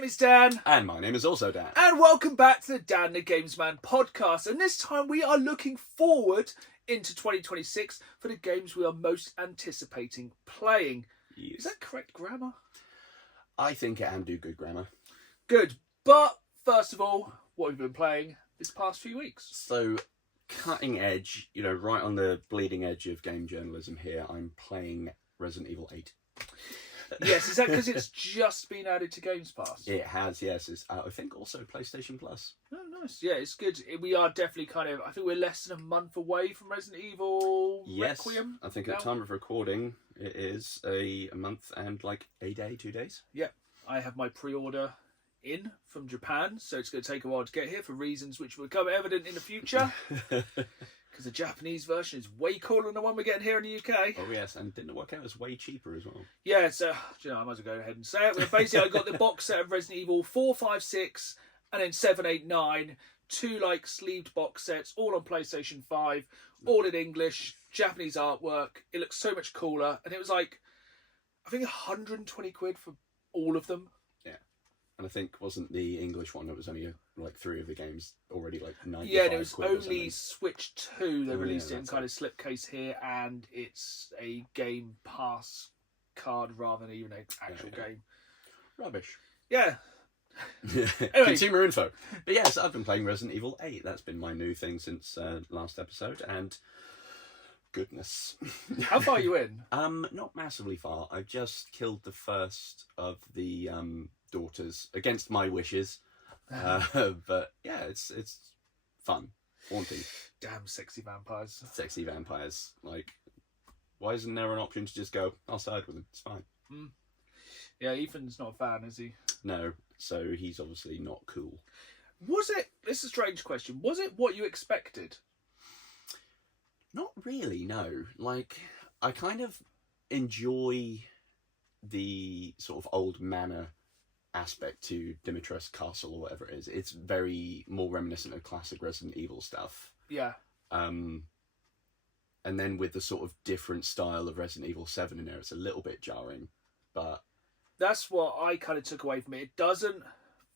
name is Dan. And my name is also Dan. And welcome back to the Dan the Games Man podcast. And this time we are looking forward into 2026 for the games we are most anticipating playing. Yes. Is that correct grammar? I think I am do good grammar. Good. But first of all, what have you been playing this past few weeks? So, cutting edge, right on the bleeding edge of game journalism here, I'm playing Resident Evil 8. Yes, is that because it's just been added to Games Pass? It has, yes. It's out, I think, also PlayStation Plus. Oh, nice. Yeah, it's good. We are definitely I think we're less than a month away from Resident Evil Requiem. I think at the time of recording, it is a month and like a day, 2 days. Yep. I have my pre-order in from Japan, so it's going to take a while to get here for reasons which will become evident in the future. Because the Japanese version is way cooler than the one we're getting here in the UK. Oh yes, and didn't it work out as way cheaper as well? Yeah, so I might as well go ahead and say it. But basically, I got the box set of Resident Evil 4, 5, 6, and then 7, 8, 9. 2 sleeved box sets, all on PlayStation 5, all in English, Japanese artwork. It looks so much cooler, and it was I think 120 quid for all of them. Yeah, and I think wasn't the English one? It was only 3 of the games already 95. Yeah, and it was only Switch 2. They released it in kind of slipcase here, and it's a Game Pass card rather than even an actual game. Rubbish. Yeah. Anyway. Consumer info. But yes, I've been playing Resident Evil 8. That's been my new thing since last episode, and goodness. How far are you in? Not massively far. I've just killed the first of the daughters against my wishes. But yeah, it's fun. Haunting. Damn sexy vampires. Sexy vampires. Why isn't there an option to just go, I'll side with them, it's fine. Yeah, Ethan's not a fan, is he? No, so he's obviously not cool. Was it, this is a strange question, was it what you expected? Not really, no. I kind of enjoy the sort of old manor aspect to Dimitrescu Castle or whatever it is. It's very more reminiscent of classic Resident Evil stuff. Yeah. And then with the sort of different style of Resident Evil 7 in there, it's a little bit jarring, but that's what I kind of took away from it. It doesn't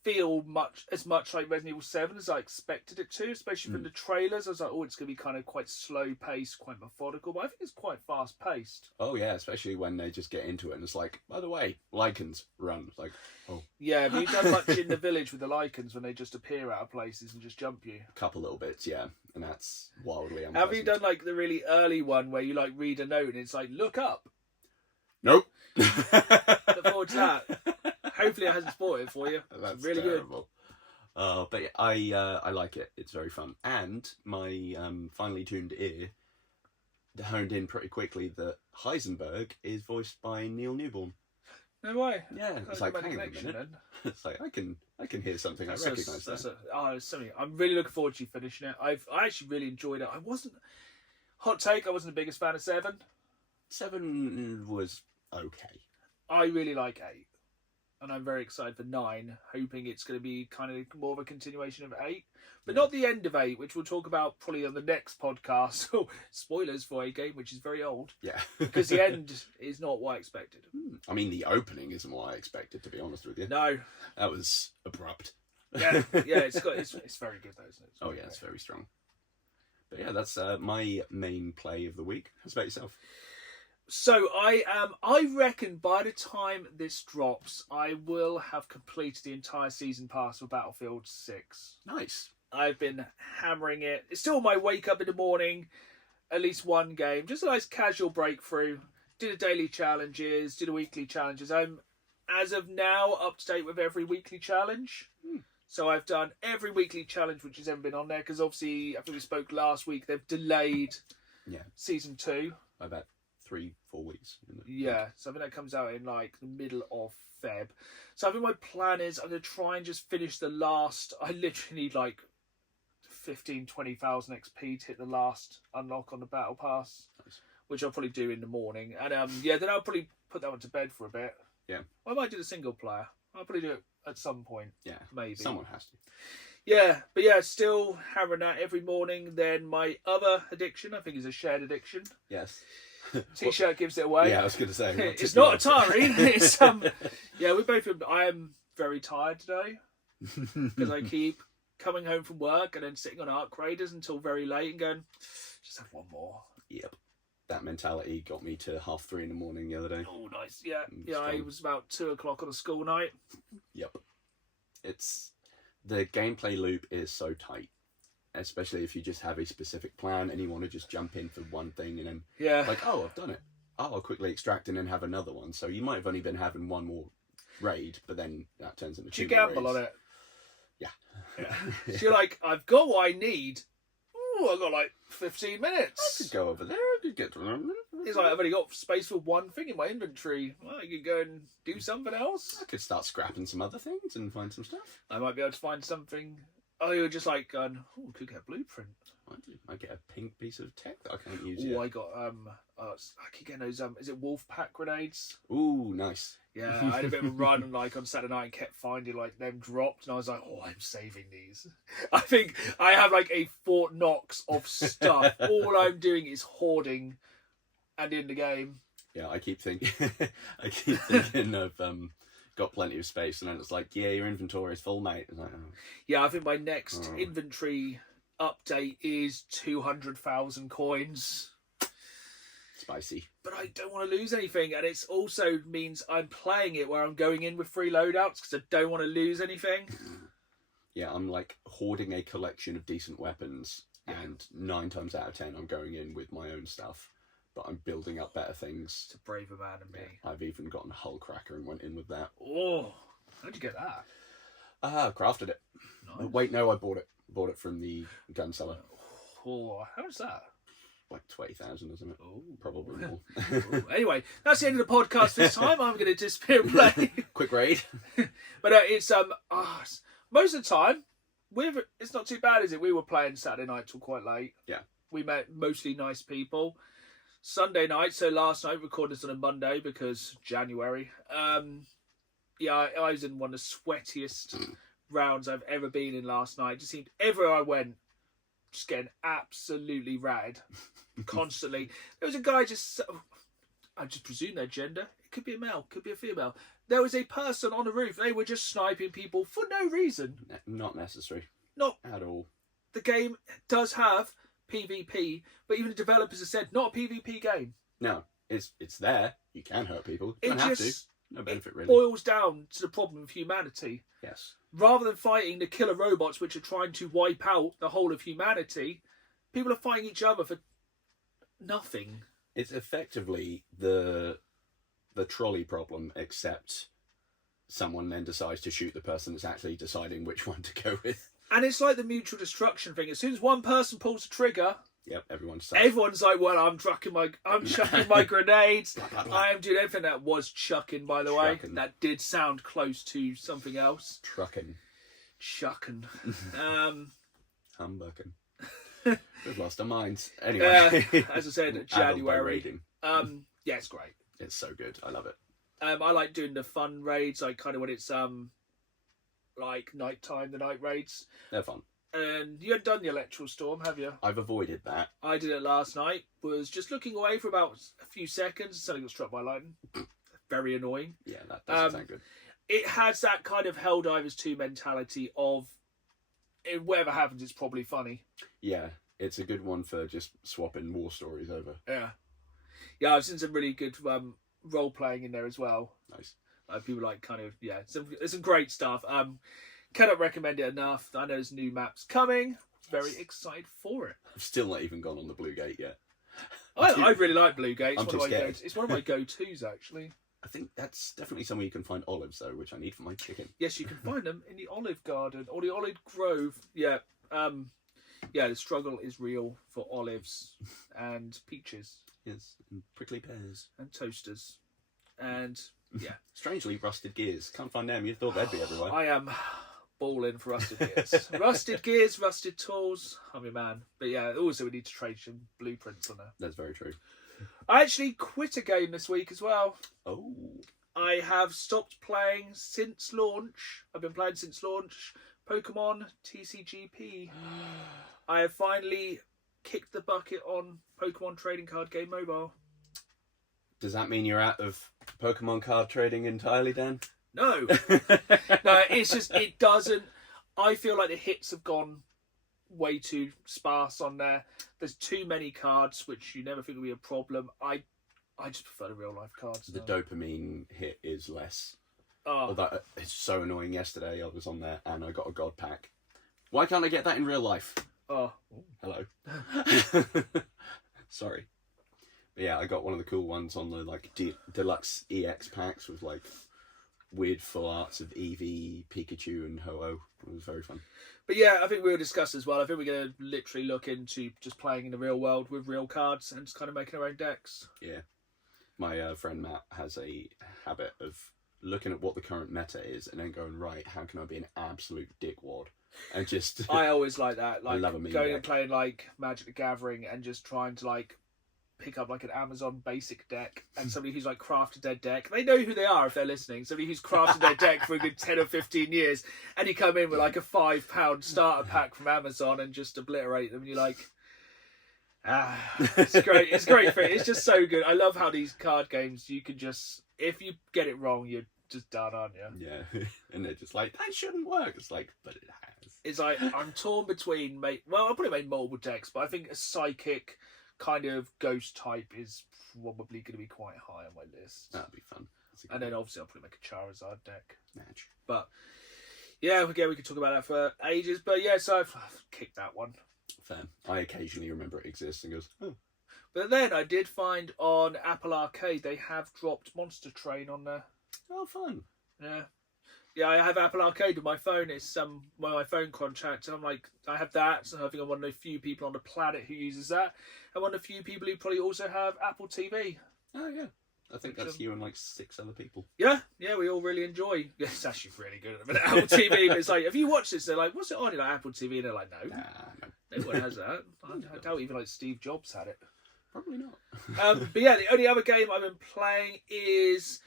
feel as much like Resident Evil 7 as I expected it to, especially from the trailers. I was like, oh, it's going to be kind of quite slow paced, quite methodical, but I think it's quite fast paced. Oh yeah, especially when they just get into it and it's by the way, Lycans, run. It's oh. Yeah, but you've done much in the village with the Lycans when they just appear out of places and just jump you. A couple little bits, yeah, and that's wildly unpleasant. Have you done the really early one where you read a note and it's look up? Nope. Look forward to that. Hopefully it hasn't spoiled it for you. That's it's really terrible. Good. But yeah, I like it. It's very fun. And my finely tuned ear honed in pretty quickly that Heisenberg is voiced by Neil Newborn. No way. Yeah, it's hang on a minute. Then. It's I can hear something. I recognise that. It's something. I'm really looking forward to you finishing it. I actually really enjoyed it. Hot take, I wasn't the biggest fan of 7. 7 was okay. I really like 8. And I'm very excited for 9, hoping it's going to be kind of more of a continuation of 8. But not the end of 8, which we'll talk about probably on the next podcast. Spoilers for a game which is very old. Yeah. Because the end is not what I expected. I mean, the opening isn't what I expected, to be honest with you. No. That was abrupt. Yeah, it's very good though, isn't it? It's very strong. But yeah, that's my main play of the week. How about yourself? So I reckon by the time this drops, I will have completed the entire season pass for Battlefield 6. Nice. I've been hammering it. It's still my wake up in the morning, at least one game. Just a nice casual breakthrough. Do the daily challenges, do the weekly challenges. I'm, as of now, up to date with every weekly challenge. So I've done every weekly challenge which has ever been on there, because obviously, I think we spoke last week, they've delayed Season 2. About 3-4 weeks. Yeah, so I think that comes out in the middle of Feb. So I think my plan is I'm going to try and just finish the last. I literally need 15,000-20,000 XP to hit the last unlock on the Battle Pass, which I'll probably do in the morning. And then I'll probably put that one to bed for a bit. Yeah. I might do the single player. I'll probably do it at some point. Yeah. Maybe. Someone has to. Yeah, but yeah, still hammering that every morning. Then my other addiction, I think, is a shared addiction. Yes. T-shirt gives it away. Yeah, I was going to say. It's not Atari. It's yeah, we both. I am very tired today because I keep coming home from work and then sitting on Arc Raiders until very late and going, just have one more. Yep. That mentality got me to 3:30 in the morning the other day. Oh, nice. Yeah. Yeah, it was about 2:00 on a school night. Yep. It's... The gameplay loop is so tight. Especially if you just have a specific plan and you want to just jump in for one thing and then... Like, oh, I've done it. Oh, I'll quickly extract and then have another one. So you might have only been having one more raid, but then that turns into 2 you more gamble raids. on it? Yeah. So you're like, I've got what I need. Ooh, I've got like 15 minutes. I could go over there. I could get to them. It's like, I've only got space for one thing in my inventory. Well, I could go and do something else. I could start scrapping some other things and find some stuff. I might be able to find something. Oh, you're just like going, oh, could get a blueprint. I get a pink piece of tech that I can't use Oh, yet. I got I keep getting those is it wolf pack grenades? Ooh, nice. Yeah, I had a bit of a run like on Saturday night and kept finding like them dropped, and I was like, oh, I'm saving these. I think I have like a Fort Knox of stuff. All I'm doing is hoarding, and in the game. Yeah, I keep thinking of got plenty of space, and then it's like, yeah, your inventory is full, mate. It's like, oh. Yeah, I think my next inventory update is 200,000 coins. Spicy. But I don't want to lose anything, and it also means I'm playing it where I'm going in with free loadouts because I don't want to lose anything. Yeah, I'm like hoarding a collection of decent weapons, and 9 times out of 10 I'm going in with my own stuff, but I'm building up better things. It's a braver man than me. Yeah, I've even gotten a hull cracker and went in with that. Oh, how'd you get that? Crafted it. Nice. Wait, no, I bought it. Bought it from the gun seller. Oh, how was that? Like 20,000, isn't it? Oh, probably more. Anyway, that's the end of the podcast this time. I'm going to disappear and play. Quick raid. But it's most of the time, it's not too bad, is it? We were playing Saturday night till quite late. Yeah. We met mostly nice people. Sunday night, so last night, recorded this on a Monday because January. Yeah, I was in one of the sweatiest rounds I've ever been in last night. Just seemed everywhere I went, just getting absolutely ratted constantly. There was a guy I just presume their gender. It could be a male, could be a female. There was a person on the roof. They were just sniping people for no reason. Not necessary. Not at all. The game does have PvP, but even the developers have said not a PvP game. No, it's there. You can hurt people. You don't have to. No benefit really. Boils down to the problem of humanity. Yes. Rather than fighting the killer robots which are trying to wipe out the whole of humanity, people are fighting each other for nothing. It's effectively the trolley problem, except someone then decides to shoot the person that's actually deciding which one to go with. And it's like the mutual destruction thing. As soon as one person pulls the trigger, yep, everyone's like, well, I'm chucking my grenades. Blah, blah, blah. I am doing everything. That was chucking, by the way. That did sound close to something else. Chucking. Humbucking. We've lost our minds. Anyway. As I said, January. Yeah, it's great. It's so good. I love it. I like doing the fun raids, like kind of when it's like nighttime, the night raids. They're fun. And you haven't done the Electoral Storm, have you? I've avoided that. I did it last night. Was just looking away for about a few seconds. Suddenly got struck by lightning. Very annoying. Yeah, that doesn't sound good. It has that kind of Helldivers 2 mentality of whatever happens, it's probably funny. Yeah, it's a good one for just swapping war stories over. Yeah, I've seen some really good role playing in there as well. Nice. People like kind of there's some great stuff. Cannot recommend it enough. I know there's new maps coming. Very excited for it. I've still not even gone on the Blue Gate yet. I really like Blue Gate. I'm too scared. It's one of my go-tos actually. I think that's definitely somewhere you can find olives though, which I need for my chicken. Yes, you can find them in the olive garden or the olive grove. Yeah, the struggle is real for olives and peaches. Yes, and prickly pears and toasters, and yeah. Strangely, rusted gears. Can't find them. You thought they'd be everywhere. I am balling for rusted gears. Rusted gears, rusted tools. I'm your man. But yeah, also we need to trade some blueprints on there. That's very true. I actually quit a game this week as well. Oh. I have stopped playing since launch. I've been playing since launch. Pokemon TCGP. I have finally kicked the bucket on Pokemon Trading Card Game Mobile. Does that mean you're out of Pokemon card trading entirely, Dan? No. No, it's just, it doesn't... I feel like the hits have gone way too sparse on there. There's too many cards, which you never think will be a problem. I just prefer the real life cards. The dopamine hit is less. Oh. Although it's so annoying. Yesterday I was on there and I got a god pack. Why can't I get that in real life? Oh. Hello. Sorry. But yeah, I got one of the cool ones on the like deluxe EX packs with like weird full arts of Eevee, Pikachu and Ho-Oh. It was very fun. But yeah, I think we'll discuss as well. I think we're going to literally look into just playing in the real world with real cards and just kind of making our own decks. Yeah. My friend Matt has a habit of looking at what the current meta is and then going, right, how can I be an absolute dickwad? And just... I always like that. Like, I love a meme going deck. and playing like Magic the Gathering and just trying to like pick up like an Amazon basic deck and somebody who's like crafted their deck. They know who they are if they're listening. Somebody who's crafted their deck for a good 10 or 15 years, and you come in with like a £5 starter pack from Amazon and just obliterate them, and you're like, it's great. It's great for it. It's just so good. I love how these card games, you can just, if you get it wrong, you're just done, aren't you? Yeah. And they're just like, that shouldn't work. It's like, but it has. It's like, I'm torn between, well, I probably made multiple decks, but I think a psychic kind of ghost type is probably going to be quite high on my list. That'd be fun. And then obviously I'll probably make a Charizard deck. Match. But yeah, again, we could talk about that for ages. But yeah, so I've kicked that one. Fair. I occasionally remember it exists and goes, oh. But then I did find on Apple Arcade they have dropped Monster Train on there. Oh, fun. Yeah. Yeah, I have Apple Arcade on my phone. It's one of my phone contracts, and I'm like, I have that. So I think I'm one of the few people on the planet who uses that, and one of the few people who probably also have Apple TV. Oh yeah, I think that's you and like 6 other people. Yeah, we all really enjoy. It's actually really good at the minute. Apple TV. But it's like, have you watched this? They're like, what's it on? You're like, Apple TV, and they're like, no, no one has that. I doubt even like Steve Jobs had it. Probably not. But yeah, the only other game I've been playing is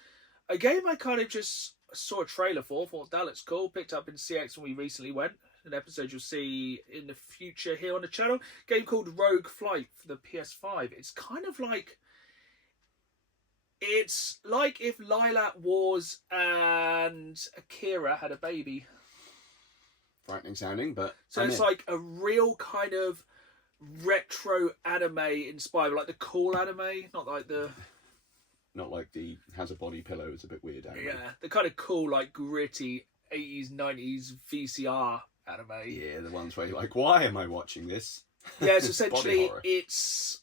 a game I kind of just saw a trailer for, thought that looks cool, picked up in CX when we recently went. An episode you'll see in the future here on the channel. A game called Rogue Flight for the PS5. It's kind of like... It's like if Lilac Wars and Akira had a baby. Frightening sounding, but... So it's like a real kind of retro anime inspired, like the cool anime, not like the... Not like the has a body pillow, it's a bit weird anime. Yeah, the kind of cool, like gritty 80s, 90s VCR anime. Yeah, the ones where you're like, why am I watching this? Yeah, so essentially horror. it's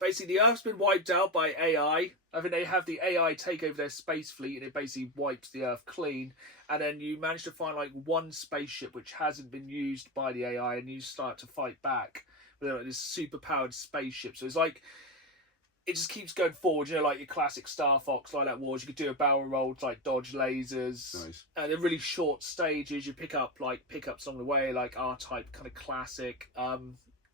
basically the Earth's been wiped out by AI. I think they have the AI take over their space fleet and it basically wipes the Earth clean. And then you manage to find like one spaceship which hasn't been used by the AI and you start to fight back with like, this super powered spaceship. So it's like, it just keeps going forward, you know, like your classic Star Fox, like that Wars. You could do a barrel roll to like dodge lasers. Nice. And they're really short stages. You pick up like pickups along the way, like R-Type kind of classic.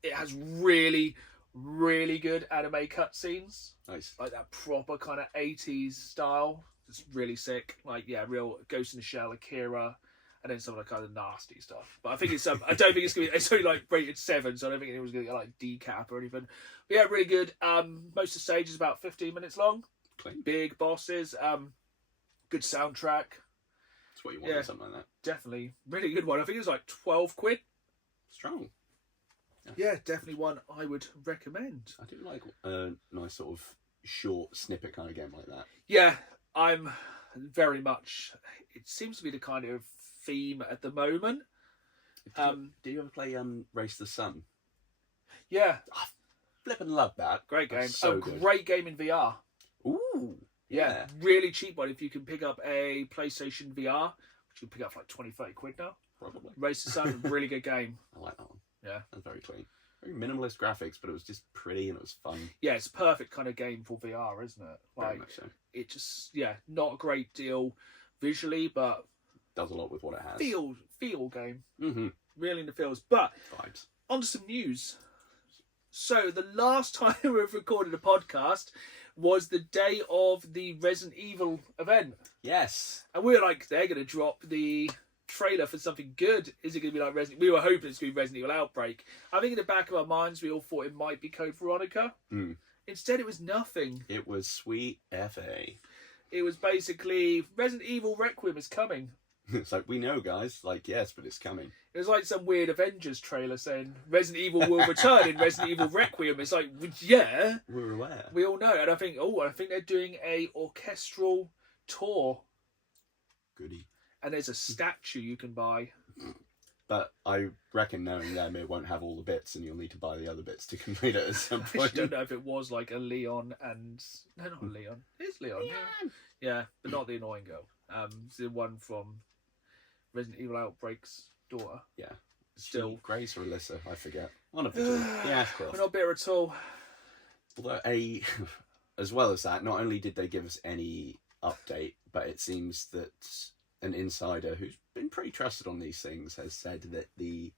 It has really, really good anime cutscenes. Nice. Like that proper kind of 80s style. It's really sick. Like, yeah, real Ghost in the Shell, Akira, and then some of the kind of nasty stuff. But I think it's I don't think it's gonna be. It's only like rated 7, so I don't think it was gonna get like decap or anything. But yeah, really good. Most of the stage is about 15 minutes long. Clean. Big bosses. Good soundtrack. That's what you want in something like that. Definitely, really good one. I think it was like £12. Strong. Yeah, definitely one I would recommend. I do like a nice sort of short snippet kind of game like that. Yeah, I'm very much. It seems to be the kind of theme at the moment. Do you ever play Race the Sun? Yeah, I flipping love that. great game. That's so good. Great game in VR. Ooh, Yeah, really cheap one. If you can pick up a PlayStation VR, which you can pick up for like 20-30 quid now. Probably. Race the Sun, really good game. I like that one. Yeah. That's very clean. Very minimalist graphics, but it was just pretty and it was fun. Yeah, it's a perfect kind of game for VR, isn't it? Very Like, much so. it just, not a great deal visually, but Does a lot with what it has. feel game. Mm-hmm. Really in the feels. But Vibes. on to some news. So the last time we've recorded a podcast was the day of the Resident Evil event. Yes. And we were like, they're going to drop the trailer for something good. Is it going to be like Resident? We were hoping it's going to be Resident Evil Outbreak. I think in the back of our minds, we all thought it might be Code Veronica. Mm. Instead, it was nothing. It was sweet FA. It was basically Resident Evil Requiem is coming. It's like, we know, guys. Like, yes, but it's coming. It was like some weird Avengers trailer saying Resident Evil will return in Resident Evil Requiem. It's like, yeah, We're aware. we all know. And I think they're doing a orchestral tour. Goody. And there's a statue you can buy. But I reckon, knowing them, it won't have all the bits, and you'll need to buy the other bits to complete it at some I point. don't know if it was like a Leon and... No, not a Leon. It's Leon, yeah. Yeah, but not the annoying girl. It's the one from Resident Evil Outbreak's daughter. Yeah. Still. Grace or Alyssa, I forget. One of the two. Yeah, Ashcroft. We're not bitter at all. Although, as well as that, not only did they give us any update, but it seems that an insider who's been pretty trusted on these things has said that the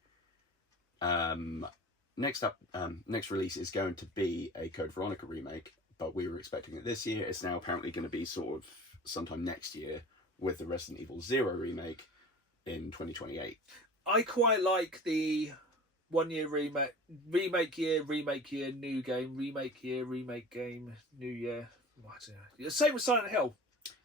next release is going to be a Code Veronica remake, but we were expecting it this year. It's now apparently going to be sort of sometime next year with the Resident Evil 0 remake in 2028. I quite like the 1 year remake year, new game, remake year, remake game, new year. I don't know. Same with Silent Hill.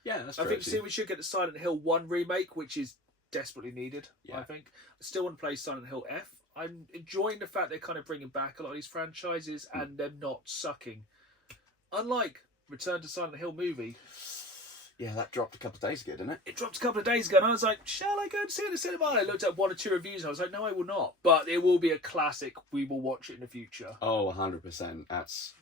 Yeah, that's I true. think we should get the Silent Hill 1 remake, which is desperately needed. Yeah. I think I still want to play Silent Hill F. I'm enjoying the fact they're kind of bringing back a lot of these franchises and them not sucking. Unlike Return to Silent Hill movie. Yeah, that dropped a couple of days ago, didn't it? It dropped a couple of days ago, and I was like, shall I go and see it in the cinema? And I looked at 1 or 2 reviews, and I was like, no, I will not. But it will be a classic. We will watch it in the future. Oh, 100%.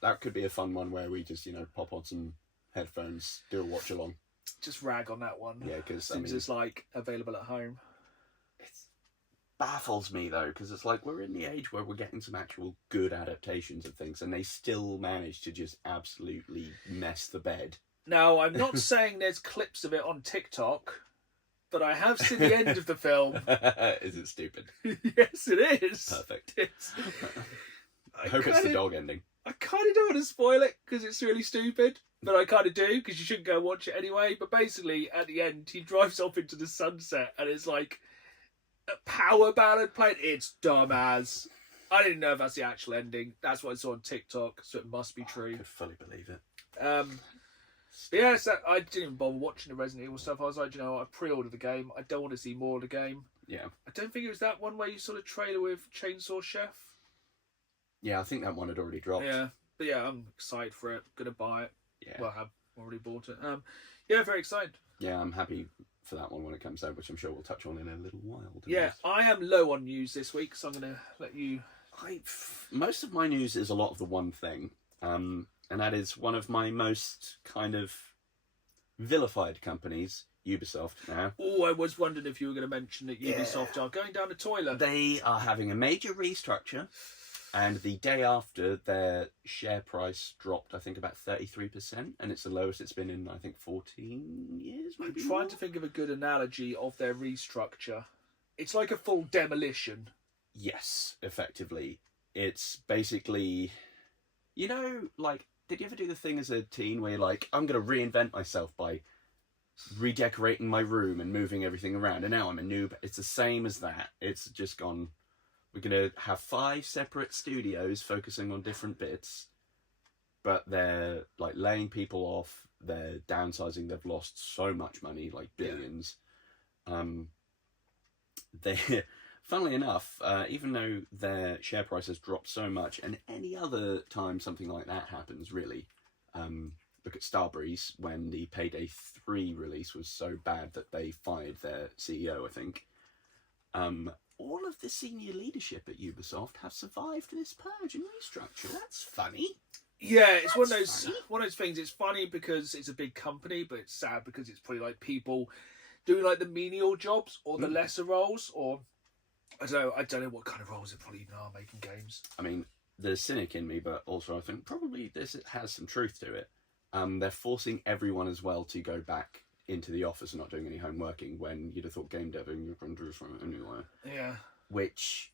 That could be a fun one where we just, pop on some headphones, do a watch along. Just rag on that one. Yeah, because Seems it's like available at home. It baffles me though, because it's like we're in the age where we're getting some actual good adaptations of things, and they still manage to just absolutely mess the bed. Now, I'm not saying there's clips of it on TikTok, but I have seen the end of the film. Is it stupid? Yes, it is. Perfect. I hope it's the dog ending. I kind of don't want to spoil it because it's really stupid, but I kind of do because you shouldn't go and watch it anyway. But basically, at the end, he drives off into the sunset and it's like a power ballad playing. It's dumb as. I didn't know if that's the actual ending. That's what I saw on TikTok, so it must be true. I could fully believe it. But yeah, so I didn't even bother watching the Resident Evil stuff. I was like, I pre-ordered the game. I don't want to see more of the game. Yeah. I don't think it was that one where you saw the trailer with Chainsaw Chef. Yeah, I think that one had already dropped. Yeah, but yeah, I'm excited for it. Gonna buy it. Yeah. Well, I have already bought it. Yeah, very excited. Yeah, I'm happy for that one when it comes out, which I'm sure we'll touch on in a little while. Yeah, I am low on news this week, so I'm gonna let you. Most of my news is a lot of the one thing, and that is one of my most kind of vilified companies, Ubisoft now. Oh, I was wondering if you were going to mention that Ubisoft are going down the toilet. They are having a major restructure, and the day after, their share price dropped, I think, about 33%, and it's the lowest it's been in, I think, 14 years, maybe. I'm trying to think of a good analogy of their restructure. It's like a full demolition. Yes, effectively. It's basically, like, did you ever do the thing as a teen where you're like, I'm going to reinvent myself by redecorating my room and moving everything around, and now I'm a noob? It's the same as that. It's just gone, we're going to have 5 separate studios focusing on different bits, but they're, like, laying people off, they're downsizing, they've lost so much money, like billions. They... Funnily enough, even though their share price has dropped so much, and any other time something like that happens, really, look at Starbreeze when the Payday 3 release was so bad that they fired their CEO, I think. All of the senior leadership at Ubisoft have survived this purge and restructure. That's funny. Yeah, it's one of those things. It's funny because it's a big company, but it's sad because it's probably like people doing like the menial jobs or the lesser roles, or I don't know what kind of roles they probably even are making games. I mean, the cynic in me, but also I think probably this has some truth to it. They're forcing everyone as well to go back into the office and not doing any homeworking when you'd have thought game deving you're going to do something anyway. Yeah. Which,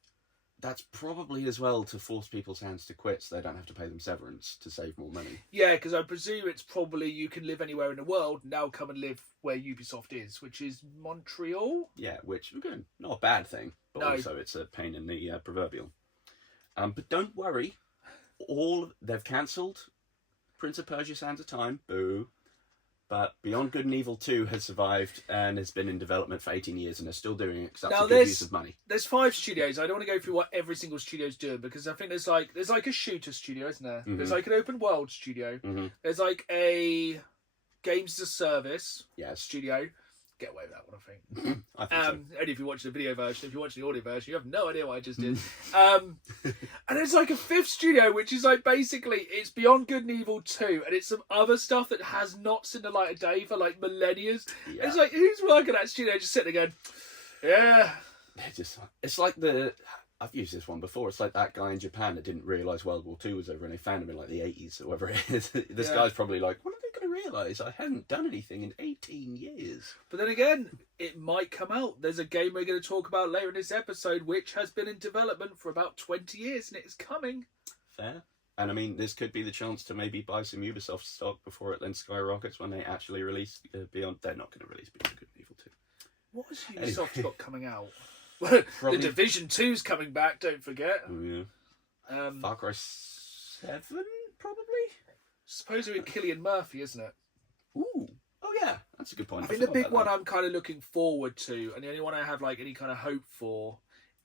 that's probably as well to force people's hands to quit so they don't have to pay them severance to save more money. Yeah, because I presume it's probably you can live anywhere in the world, now come and live where Ubisoft is, which is Montreal. Yeah, which, again, not a bad thing, but also it's a pain in the proverbial. But don't worry, they've cancelled Prince of Persia Sands of Time, boo. But Beyond Good and Evil 2 has survived and has been in development for 18 years and is still doing it because that's Now, a good use of money. There's 5 studios. I don't want to go through what every single studio's doing because I think there's like a shooter studio, isn't there? Mm-hmm. There's like an open world studio. Mm-hmm. There's like a games as a service studio. Get away with that one, I think. I think so. Only if you watch the video version. If you watch the audio version, you have no idea what I just did. And there's like a 5th studio, which is like basically it's Beyond Good and Evil 2, and it's some other stuff that has not seen the light of day for like millennia. Yeah. It's like who's working at that studio just sitting there going, yeah. It's like I've used this one before. It's like that guy in Japan that didn't realise World War II was over and they found him in like the 80s or whatever it is. This guy's probably like, what are they going to realise? I hadn't done anything in 18 years. But then again, it might come out. There's a game we're going to talk about later in this episode which has been in development for about 20 years and it is coming. Fair. And I mean, this could be the chance to maybe buy some Ubisoft stock before it then skyrockets when they actually release Beyond. They're not going to release Beyond Good and Evil 2. What has Ubisoft got coming out? Probably... The Division 2's coming back, don't forget. Oh, yeah. Far Cry 7, probably? Supposedly Cillian Murphy, isn't it? Ooh. Oh, yeah. That's a good point. I think the big one I'm kind of looking forward to, and the only one I have like any kind of hope for,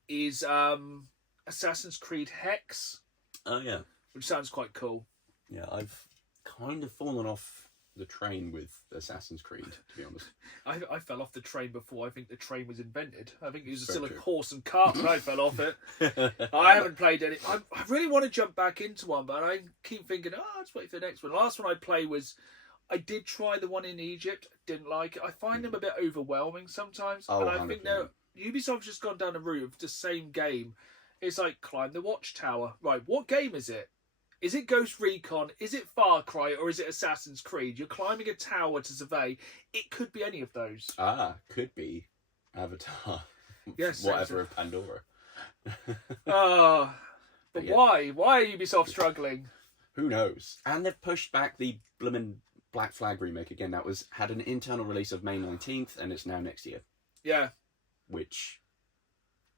is Assassin's Creed Hex. Oh, yeah. Which sounds quite cool. Yeah, I've kind of fallen off the train with Assassin's Creed, to be honest. I fell off the train before I think the train was invented. I think it was still a horse and cart when I fell off it. I haven't played any. I really want to jump back into one, but I keep thinking, I'll just wait for the next one. The last one I played was, I did try the one in Egypt, didn't like it. I find them a bit overwhelming sometimes. Oh, and I 100%. think Ubisoft's just gone down the route of the same game. It's like, climb the watchtower. Right, what game is it? Is it Ghost Recon? Is it Far Cry? Or is it Assassin's Creed? You're climbing a tower to survey. It could be any of those. Could be Avatar. Yes. Whatever of Pandora. But yeah. Why? Why are Ubisoft struggling? Who knows? And they've pushed back the bloomin' Black Flag remake again. That had an internal release of May 19th, and it's now next year. Yeah. Which...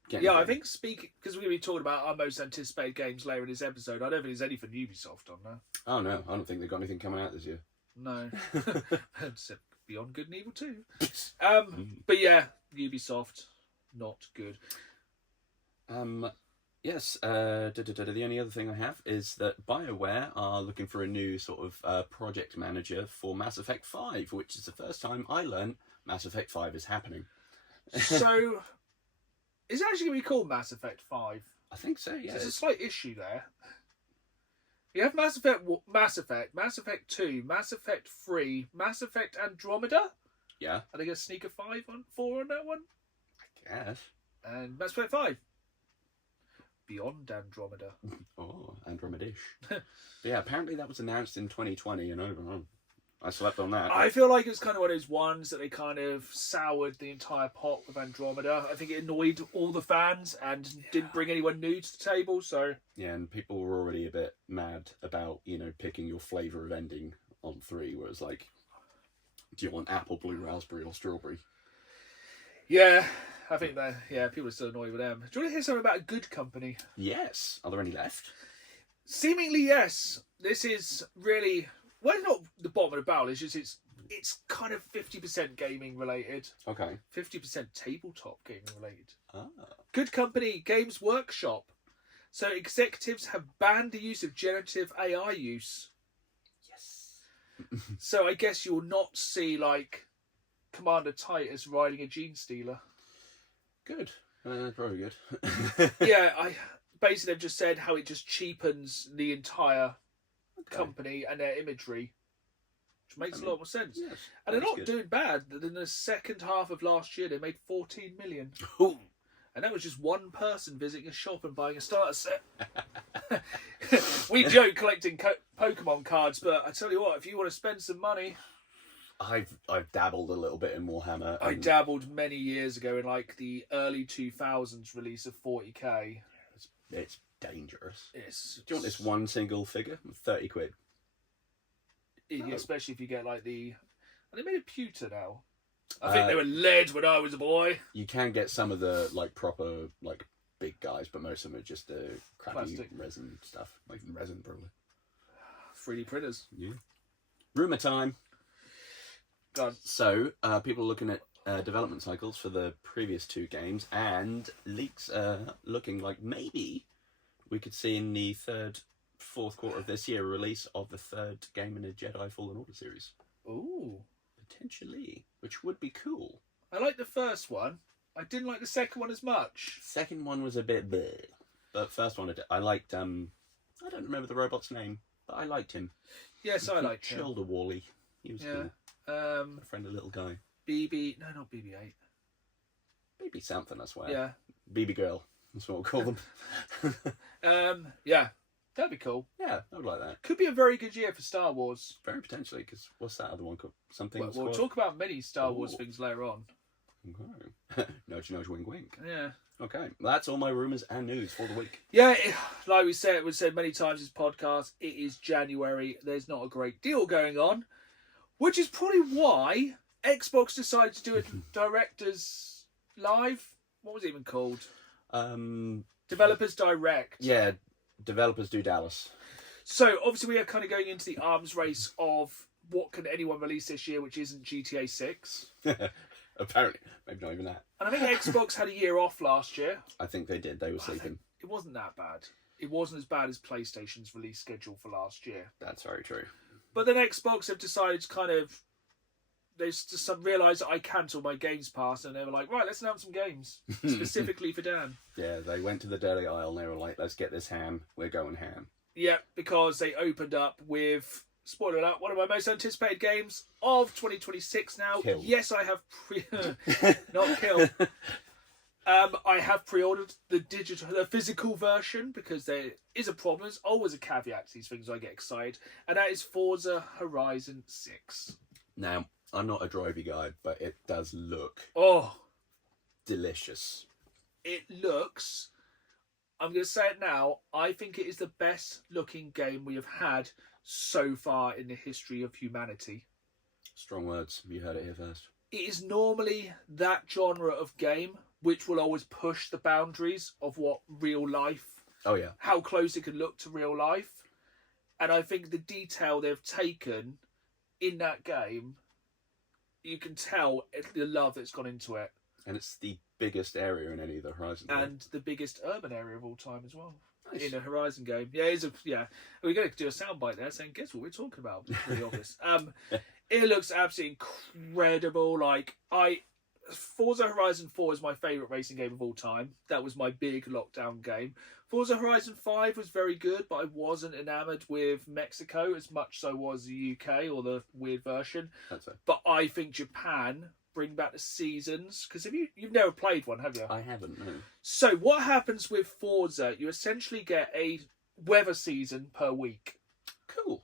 Yeah, I think because we're going to be talking about our most anticipated games later in this episode, I don't think there's anything Ubisoft on there. Oh, no. I don't think they've got anything coming out this year. No. Except Beyond Good and Evil 2. But yeah, Ubisoft, not good. Yes, the only other thing I have is that BioWare are looking for a new sort of project manager for Mass Effect 5, which is the first time I learned Mass Effect 5 is happening. So... Is it actually going to be called Mass Effect 5? I think so, yeah. There's a slight issue there. You have Mass Effect 2, Mass Effect 3, Mass Effect Andromeda? Yeah. Are they going to sneak a 4 on that one? I guess. And Mass Effect 5. Beyond Andromeda. Oh, Andromedish. But yeah, apparently that was announced in 2020 and I slept on that. I feel like it's kind of one of those ones that they kind of soured the entire pot with Andromeda. I think it annoyed all the fans and didn't bring anyone new to the table, so... Yeah, and people were already a bit mad about, picking your flavour of ending on 3, where it's like, do you want apple, blue, raspberry or strawberry? Yeah, I think that, people are still annoyed with them. Do you want to hear something about a good company? Yes. Are there any left? Seemingly, yes. This is really... Well, not the bottom of the barrel. It's just it's kind of 50% gaming related. Okay. 50% tabletop gaming related. Ah. Good company, Games Workshop. So executives have banned the use of generative AI use. Yes. So I guess you will not see like Commander Titus riding a gene stealer. Good. Probably good. Yeah, basically they've just said how it just cheapens the entire company and their imagery, which makes a lot more sense. Yes, and they're not doing bad. In the second half of last year, they made 14 million. Ooh. And that was just one person visiting a shop and buying a starter set. We joke collecting Pokemon cards, but I tell you what, if you want to spend some money... I've dabbled a little bit in Warhammer. I dabbled many years ago in like the early 2000s release of 40k. It's dangerous. Yes. Do you want this one single figure? 30 quid. Yeah, especially if you get like the... Are they made of pewter now? I think they were lead when I was a boy. You can get some of the like proper like big guys, but most of them are just crappy plastic resin stuff. Like resin, probably. 3D printers. Yeah. Rumour time. Go on. So, people are looking at development cycles for the previous 2 games, and leaks are looking like maybe we could see in the fourth quarter of this year a release of the 3rd game in the Jedi Fallen Order series. Ooh. Potentially, which would be cool. I like the first one. I didn't like the second one as much. Second one was a bit bleh, but first one I liked. I don't remember the robot's name, but I liked him. Yes, I liked him. Shoulder Wally. He was cool. A friendly little guy. BB, no, not BB-8. Maybe something, I swear. Yeah. BB girl. That's what we'll call them. Yeah, that'd be cool. Yeah, I would like that. Could be a very good year for Star Wars. Very potentially, because what's that other one called? Something. We'll talk about many Star Wars things later on. Okay. Nudge, nudge, wink, wink. Yeah. Okay, well, that's all my rumours and news for the week. Yeah, like we've said many times in this podcast, it is January. There's not a great deal going on, which is probably why Xbox decided to do a Directors Live. What was it even called? Developers Direct. Yeah, Developers Do Dallas. So, obviously, we are kind of going into the arms race of what can anyone release this year, which isn't GTA 6. Apparently. Maybe not even that. And I think Xbox had a year off last year. I think they did. They were sleeping. It wasn't that bad. It wasn't as bad as PlayStation's release schedule for last year. That's very true. But then Xbox have decided to kind of... They just realised that I cancelled my Games Pass, and they were like, right, let's announce some games, specifically for Dan. Yeah, they went to the deli aisle and they were like, let's get this ham. We're going ham. Yeah, because they opened up with... Spoiler alert, one of my most anticipated games of 2026 now. Kill. Yes, I have not Kill. I have pre-ordered the physical version because there is a problem. There's always a caveat to these things when I get excited, and that is Forza Horizon 6. Now, I'm not a drivey guy, but it does look delicious. It looks... I'm going to say it now. I think it is the best looking game we have had so far in the history of humanity. Strong words. You heard it here first. It is normally that genre of game which will always push the boundaries of what real life... Oh, yeah. How close it can look to real life. And I think the detail they've taken in that game, you can tell the love that's gone into it. And it's the biggest area in any of the Horizon games. And the biggest urban area of all time as well. Nice. In a Horizon game. Yeah, we're going to do a soundbite there saying, guess what we're talking about? It's pretty obvious. It looks absolutely incredible. Forza Horizon 4 is my favourite racing game of all time. That was my big lockdown game. Forza Horizon 5 was very good, but I wasn't enamoured with Mexico as much as I was the UK or the weird version. That's it. But I think Japan bring back the seasons, because you've never played one, have you? I haven't, no. So what happens with Forza? You essentially get a weather season per week. Cool.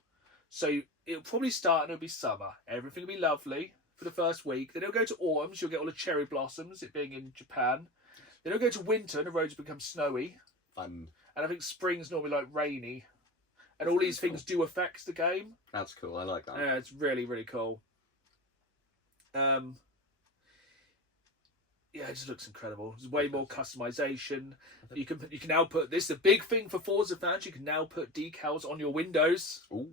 So it'll probably start and it'll be summer. Everything will be lovely for the first week. Then it'll go to autumn, so you'll get all the cherry blossoms, it being in Japan. Then it'll go to winter and the roads become snowy. Fun. And I think spring's normally rainy. And all these things do affect the game. That's cool, I like that. Yeah, it's really, really cool. Yeah, it just looks incredible. There's way more customization. You can now put this. The big thing for Forza fans, you can now put decals on your windows. Ooh.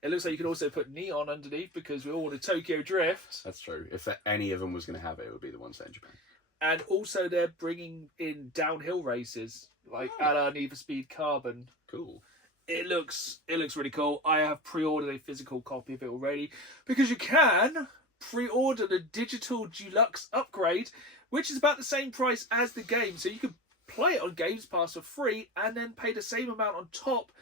It looks like you can also put neon underneath because we all want a Tokyo Drift. That's true. If any of them was going to have it, it would be the one set in Japan. And also they're bringing in downhill races a la Need for Speed Carbon. Cool. It looks really cool. I have pre-ordered a physical copy of it already because you can pre-order the digital deluxe upgrade, which is about the same price as the game. So you can play it on Games Pass for free and then pay the same amount on top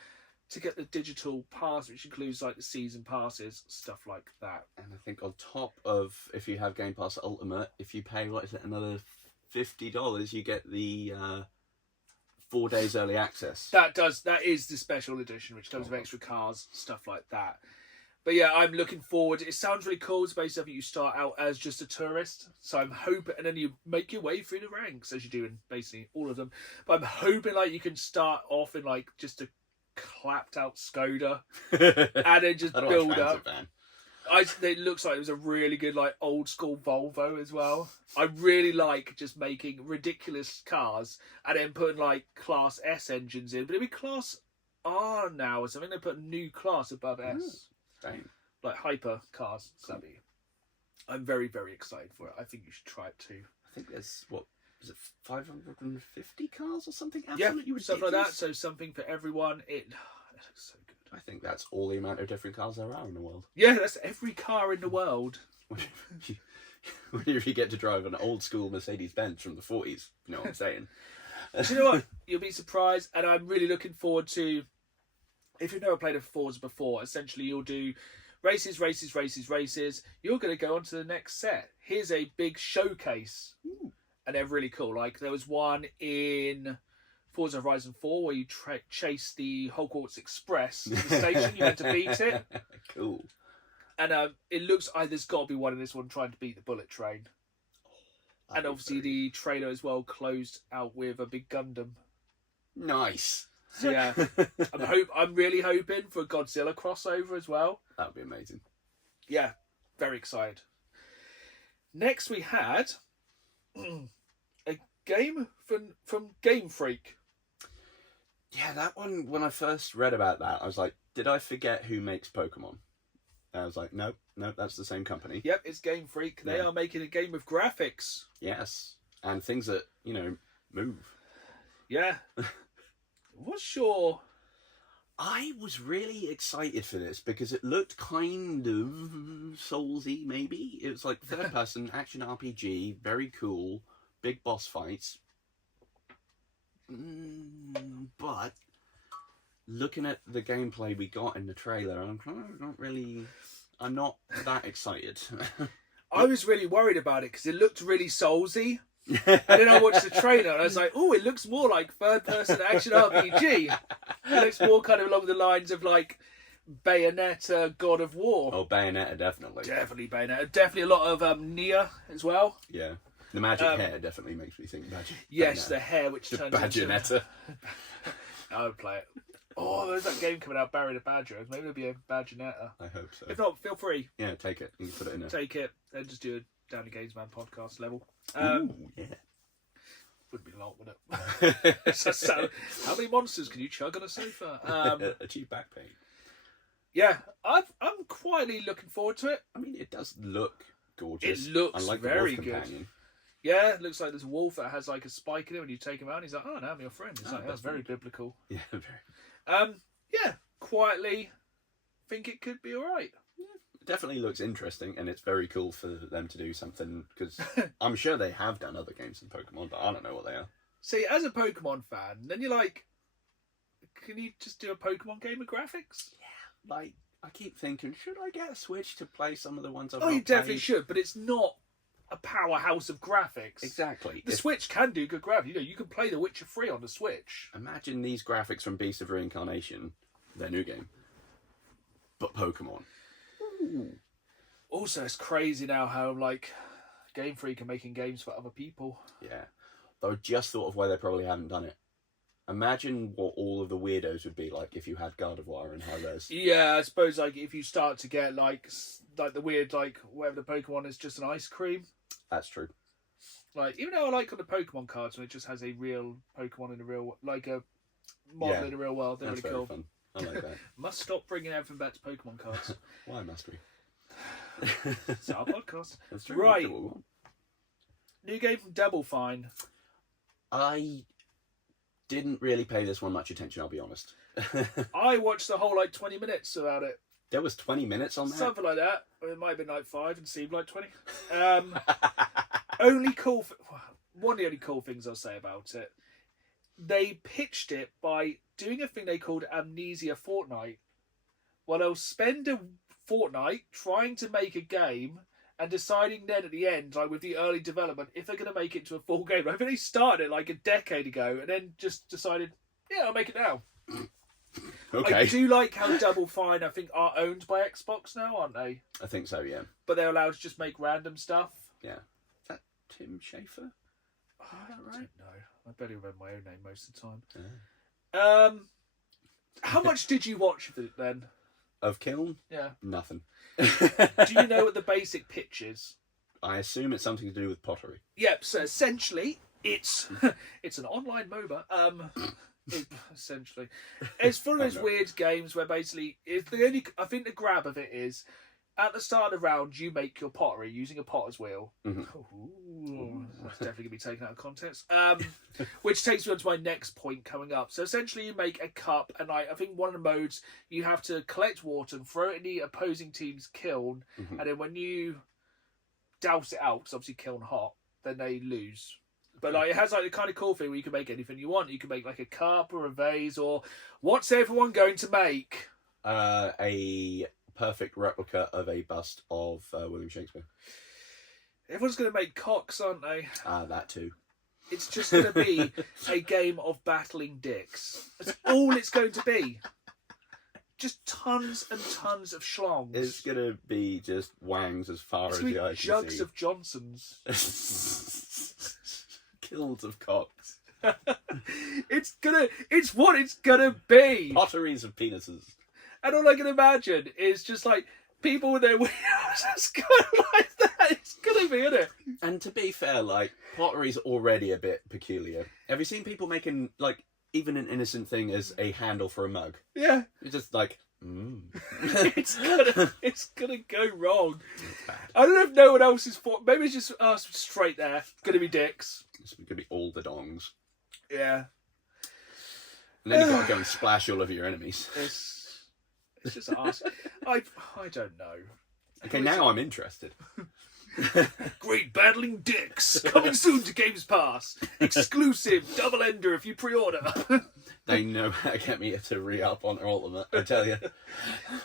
to get the digital pass, which includes the season passes, stuff like that. And I think on top of, if you have Game Pass Ultimate, if you pay, another $50, you get the 4 days early access. That is the special edition, which comes with extra cars, stuff like that. But yeah, I'm looking forward. It sounds really cool. It's basically you start out as just a tourist. So I'm hoping, and then you make your way through the ranks as you do in basically all of them. But I'm hoping you can start off in just a clapped out Skoda and then just build up. It looks like it was a really good old school Volvo as well. I really like just making ridiculous cars and then putting Class S engines in. But it'd be Class R now or something. They put a new class above S. Dang. Hyper cars. Cool. That'd be I'm very, very excited for it. I think you should try it too. I think there's, what, is it 550 cars or something? Yeah, Absolutely ridiculous. stuff like that. So something for everyone. It looks so good. I think that's all the amount of different cars there are in the world. Yeah, that's every car in the world. Whenever you get to drive an old school Mercedes-Benz from the 40s, you know what I'm saying? Do you know what? You'll be surprised, and I'm really looking forward to, if you've never played a Forza before, essentially you'll do races. You're going to go on to the next set. Here's a big showcase. Ooh. And they're really cool. Like, there was one in Forza Horizon 4 where you chase the Hogwarts Express to the station. You had to beat it. Cool. And it looks like there's got to be one in this one trying to beat the bullet train. And obviously the trailer as well closed out with a big Gundam. Nice. So yeah, I'm really hoping for a Godzilla crossover as well. That would be amazing. Yeah, very excited. Next we had a game from Game Freak. Yeah, that one, when I first read about that, I was like, did I forget who makes Pokemon? And I was like, nope, that's the same company. Yep, it's Game Freak. They are making a game with graphics. Yes, and things that, move. Yeah. What's your... I was really excited for this because it looked kind of Soulsy, maybe. It was like third-person action RPG, very cool, big boss fights. But looking at the gameplay we got in the trailer, I'm not that excited. I was really worried about it because it looked really Soulsy. And then I watched the trailer and I was like, oh, it looks more like third-person action RPG. It looks more kind of along the lines of like Bayonetta, God of War. Oh, Bayonetta, definitely. Definitely Bayonetta. Definitely a lot of Nia as well. Yeah. The magic hair definitely makes me think Bayonetta. Yes, the hair which turns Bayonetta. I would play it. Oh, there's that game coming out, Barry the Badger. Maybe it'll be a Badgeretta. I hope so. If not, feel free. Yeah, take it. You can put it in there. Take it. Then just do a Down the Games Man podcast level. Ooh, yeah. Wouldn't be long, would it? So, how many monsters can you chug on a sofa? Achieve back pain. Yeah, I'm quietly looking forward to it. I mean, it does look gorgeous. It looks unlike very the Wolf good. Companion. Yeah, it looks like there's a wolf that has like a spike in it. When you take him out, and he's like, "Oh, now I'm your friend." It's like that's very biblical. Yeah, very. Yeah, quietly think it could be all right. It definitely looks interesting, and it's very cool for them to do something, because I'm sure they have done other games in Pokemon, but I don't know what they are. See, as a Pokemon fan, then you're like, can you just do a Pokemon game with graphics? Yeah, like, I keep thinking, should I get a Switch to play some of the ones I've Oh, not you definitely played? should, but it's not a powerhouse of graphics. Exactly. The Switch can do good graphics. You can play The Witcher 3 on the Switch. Imagine these graphics from Beast of Reincarnation, their new game, but Pokemon. Ooh. Also, it's crazy now how, like, Game Freak are making games for other people. Yeah. Though I just thought of why they probably haven't done it. Imagine what all of the weirdos would be like if you had Gardevoir and High-Res. Yeah, I suppose, like, if you start to get, like the weird, like, whatever the Pokemon is, just an ice cream. That's true. Like, even though I like on the Pokemon cards when it just has a real Pokemon in the real, like a model in the real world. They're That's really cool. Fun. I like that. Must stop bringing everything back to Pokemon cards. Why must we? It's our podcast. That's true. Right. New game from Double Fine. I didn't really pay this one much attention, I'll be honest. I watched the whole, like, 20 minutes about it. There was 20 minutes on that? Something like that. It might have been like 5 and seemed like 20. One of the only cool things I'll say about it, they pitched it by doing a thing they called Amnesia Fortnite. Well, they'll spend a fortnight trying to make a game and deciding then at the end, like with the early development, if they're going to make it to a full game. I think they started it like a decade ago and then just decided, yeah, I'll make it now. Okay. I do like how Double Fine, I think, are owned by Xbox now, aren't they? I think so, yeah. But they're allowed to just make random stuff. Yeah. Is that Tim Schafer? Oh, I don't know. I barely remember my own name most of the time. Yeah. How much did you watch of it then? Of Kiln? Yeah. Nothing. Do you know what the basic pitch is? I assume it's something to do with pottery. Yep. So essentially, it's an online MOBA. Essentially, it's one of those weird games where basically I think the grab of it is At the start of the round, you make your pottery using a potter's wheel. Mhm. Ooh, that's definitely going to be taken out of context. Which takes me on to my next point coming up. So essentially you make a cup, and I think one of the modes, you have to collect water and throw it in the opposing team's kiln, Mhm. and then when you douse it out, because obviously kiln hot, then they lose. But like it has like the kind of cool thing where you can make anything you want. You can make like a cup or a vase, or what's everyone going to make? A perfect replica of a bust of William Shakespeare. Everyone's going to make cocks, aren't they? That too. It's just going to be a game of battling dicks. That's all it's going to be. Just tons and tons of schlongs. It's gonna be just wangs as far It's as going the to eye be can jugs see. of Johnsons. Kills of cocks. It's what it's gonna be. Potteries of penises. And all I can imagine is just like people with their wheels just going like that. It's gonna be, isn't it? And to be fair, like, pottery's already a bit peculiar. Have you seen people making, like, even an innocent thing as a handle for a mug? Yeah. It's just like, it's gonna go wrong. I don't know if no one else is for. Maybe it's just us straight there. It's gonna be dicks. It's gonna be all the dongs. Yeah. And then you've got to go and splash all over your enemies. It's just us. I don't know. Okay, now I'm interested. Great battling dicks coming soon to Games Pass. Exclusive double ender if you pre-order. They know how to get me to re-up on Ultimate, I tell you.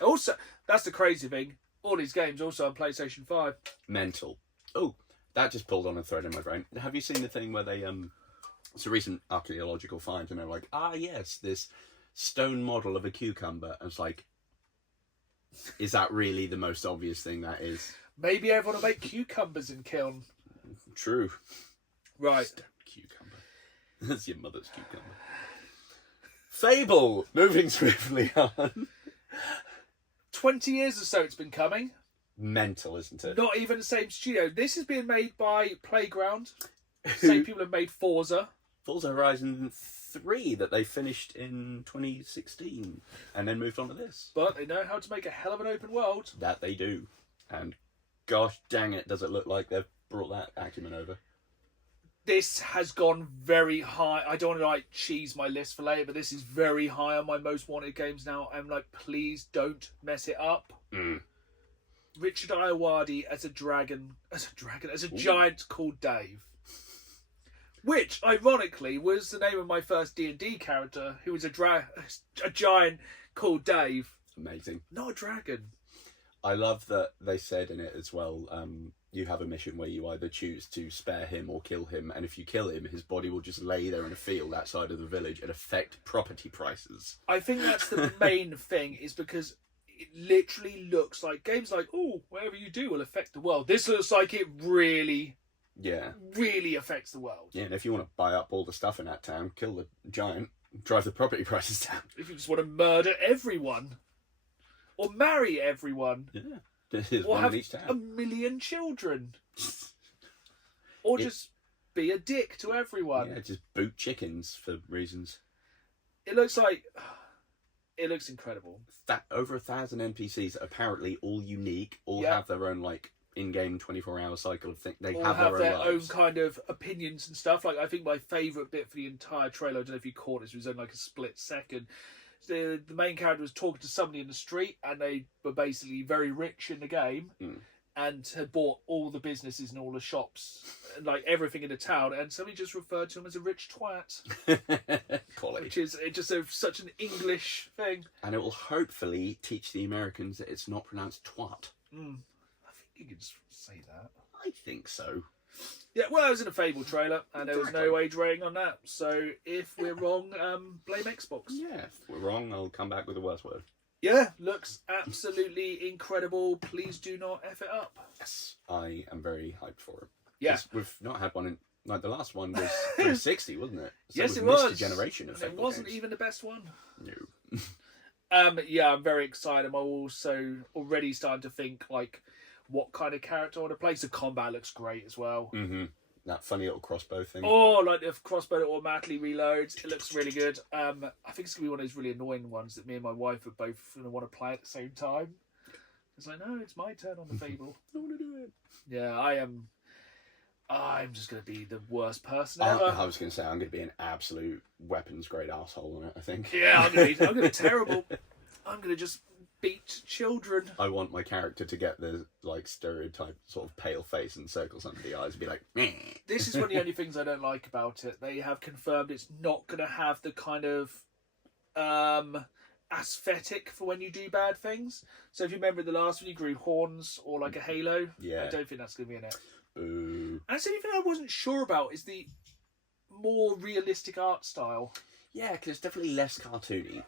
Also, that's the crazy thing. All these games also on PlayStation 5. Mental. Oh, that just pulled on a thread in my brain. Have you seen the thing where they it's a recent archaeological find, and they're like, yes, this stone model of a cucumber. And it's like, is that really the most obvious thing that is? Maybe everyone will make cucumbers in kiln. True. Right. Stone cucumber. That's your mother's cucumber. Fable! Moving swiftly on. 20 years or so it's been coming. Mental, isn't it? Not even the same studio. This is being made by Playground. Same people have made Forza. Forza Horizon 3 that they finished in 2016 and then moved on to this. But they know how to make a hell of an open world. That they do. And gosh dang it, does it look like they've brought that acumen over. This has gone very high. I don't want to like cheese my list for later, but this is very high on my most wanted games now. I'm like, please don't mess it up. Richard Iowadi as a giant called Dave. Which, ironically, was the name of my first D&D character, who was a giant called Dave. Amazing. Not a dragon. I love that they said in it as well, you have a mission where you either choose to spare him or kill him, and if you kill him, his body will just lay there in a field outside of the village and affect property prices. I think that's the main thing, is because it literally looks like games like, oh, whatever you do will affect the world. This looks like it really affects the world. Yeah, and if you want to buy up all the stuff in that town, kill the giant, drive the property prices down. If you just want to murder everyone. Or marry everyone. Yeah. There's Or one have in each town. 1 million children. Or just be a dick to everyone. Yeah, just boot chickens for reasons. It looks like... It looks incredible. Over 1,000 NPCs, apparently all unique, all have their own, like, in-game 24-hour cycle of things. They All have their own lives. kind of opinions and stuff. Like, I think my favourite bit for the entire trailer, I don't know if you caught this, it was only like a split second. The main character was talking to somebody in the street, and they were basically very rich in the game, and had bought all the businesses and all the shops, and like everything in the town, and somebody just referred to him as a rich twat. Quality. Which is just such an English thing. And it will hopefully teach the Americans that it's not pronounced twat. I think you can say that. I think so. Yeah, well, it was in a Fable trailer, and there was no age rating on that. So if we're wrong, blame Xbox. Yeah, if we're wrong, I'll come back with the worst word. Yeah, looks absolutely incredible. Please do not F it up. Yes, I am very hyped for it. Yeah. We've not had one in... Like, the last one was 360, wasn't it? So yes, it we've missed was. a generation of It Fable wasn't games. even the best one. No. Yeah, I'm very excited. I'm also already starting to think, like, what kind of character I want to play. So combat looks great as well. Mm-hmm. That funny little crossbow thing. Oh, like the crossbow that automatically reloads. It looks really good. I think it's going to be one of those really annoying ones that me and my wife are both going to want to play at the same time. It's like, no, it's my turn on the Fable. I want to do it. Yeah, I'm just going to be the worst person ever. I was going to say, I'm going to be an absolute weapons-grade arsehole on it, I think. Yeah, I'm going to be terrible. I'm going to just beat children. I want my character to get the, like, stereotype sort of pale face and circles under the eyes and be like, meh. This is one of the only things I don't like about it. They have confirmed it's not going to have the kind of aesthetic for when you do bad things. So if you remember the last one, you grew horns or like a halo. Yeah. I don't think that's going to be in it. Boo. And the only thing I wasn't sure about is the more realistic art style. Yeah, because it's definitely less cartoony,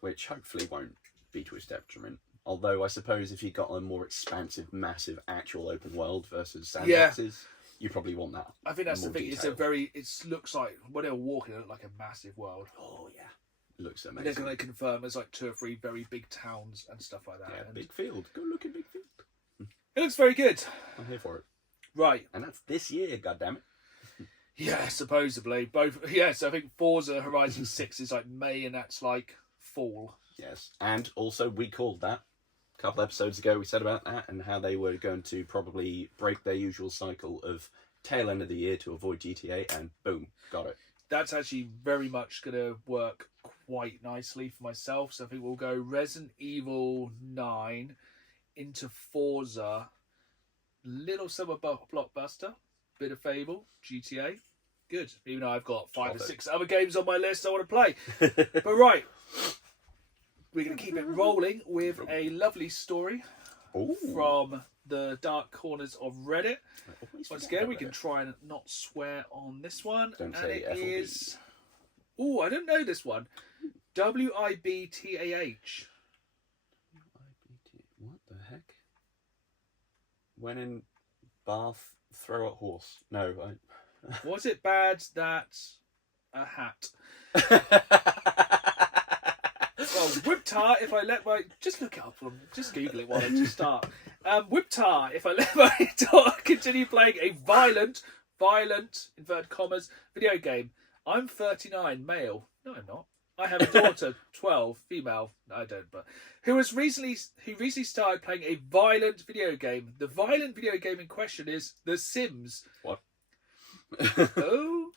which hopefully won't be to its detriment. Although I suppose if you got a more expansive, massive, actual open world versus sandboxes, you probably want that. I think that's the more thing. detailed. It looks like when they're walking, it looked like a massive world. Oh yeah, it looks And amazing. they're going to confirm there's like 2 or 3 very big towns and stuff like that. Yeah, And big field. Go look at big field. it looks very good. I'm here for it. Right. And that's this year, goddammit. Yeah, supposedly. Both. Yes, I think Forza Horizon 6 is like May and that's like fall. Yes. And also, we called that a couple episodes ago. We said about that and how they were going to probably break their usual cycle of tail end of the year to avoid GTA, and boom, got it. That's actually very much going to work quite nicely for myself. So I think we'll go Resident Evil 9 into Forza, little summer blockbuster, bit of Fable, GTA. Good. Even though I've got 5 or 6 other games on my list I want to play. But right, we're going to keep it rolling with a lovely story Ooh. from the dark corners of Reddit. I always Once forget again, we about can it. try and not swear on this one. Don't And say it F or B. is... Oh, I don't know this one. WIBTAH. What the heck? When in Bath, throw at horse. No, Was it bad that a hat? Well, Whiptar, if I let my... Just look it up. Just Google it while I just start. Whiptar, if I let my daughter continue playing a violent, inverted commas, video game. I'm 39, male. No, I'm not. I have a daughter, 12, female. No, I don't, but... Who recently started playing a violent video game. The violent video game in question is The Sims. What? Okay.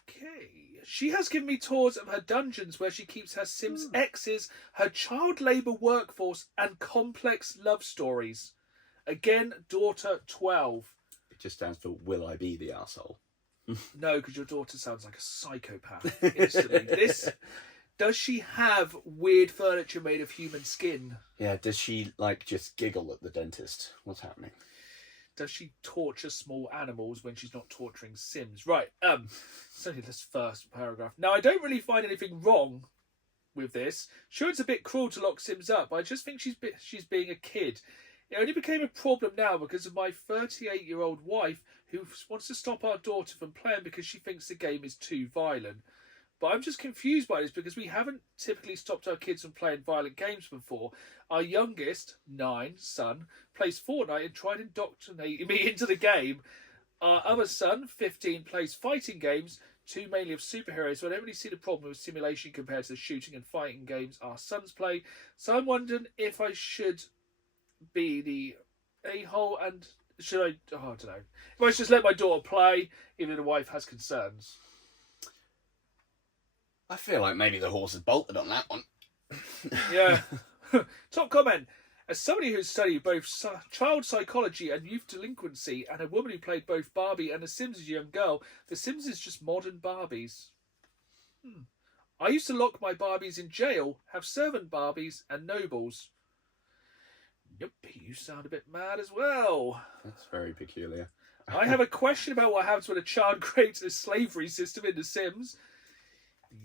She has given me tours of her dungeons where she keeps her Sims exes, her child labour workforce, and complex love stories. Again, daughter 12. It just stands for Will I Be the Arsehole? No, because your daughter sounds like a psychopath instantly. Does she have weird furniture made of human skin? Yeah, does she, like, just giggle at the dentist? What's happening? Does she torture small animals when she's not torturing Sims? Right, it's only this first paragraph. Now, I don't really find anything wrong with this. Sure, it's a bit cruel to lock Sims up, but I just think she's being a kid. It only became a problem now because of my 38-year-old wife who wants to stop our daughter from playing because she thinks the game is too violent. But I'm just confused by this because we haven't typically stopped our kids from playing violent games before. Our youngest, 9, son, plays Fortnite and tried indoctrinating me into the game. Our other son, 15, plays fighting games, 2 mainly of superheroes, so I don't really see the problem with simulation compared to the shooting and fighting games our sons play. So I'm wondering if I should be the a-hole and should I... Oh, I don't know. If I should just let my daughter play, even though the wife has concerns. I feel like maybe the horse has bolted on that one. Yeah. Top comment. As somebody who's studied both child psychology and youth delinquency, and a woman who played both Barbie and The Sims as a young girl, The Sims is just modern Barbies. I used to lock my Barbies in jail, have servant Barbies and nobles. Yep, you sound a bit mad as well. That's very peculiar. I have a question about what happens when a child creates a slavery system in The Sims.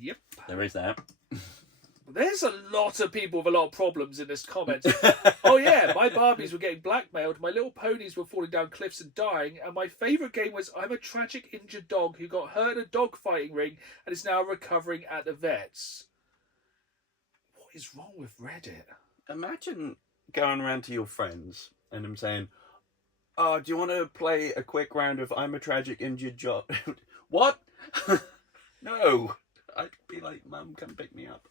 Yep. There is that. There's a lot of people with a lot of problems in this comment. Oh yeah, my Barbies were getting blackmailed, my little ponies were falling down cliffs and dying, and my favourite game was I'm a tragic injured dog who got hurt in a dog fighting ring and is now recovering at the vets. What is wrong with Reddit? Imagine going around to your friends and them saying, "Oh, do you want to play a quick round of I'm a tragic injured dog?" What? No. I'd be like, "Mum, come pick me up."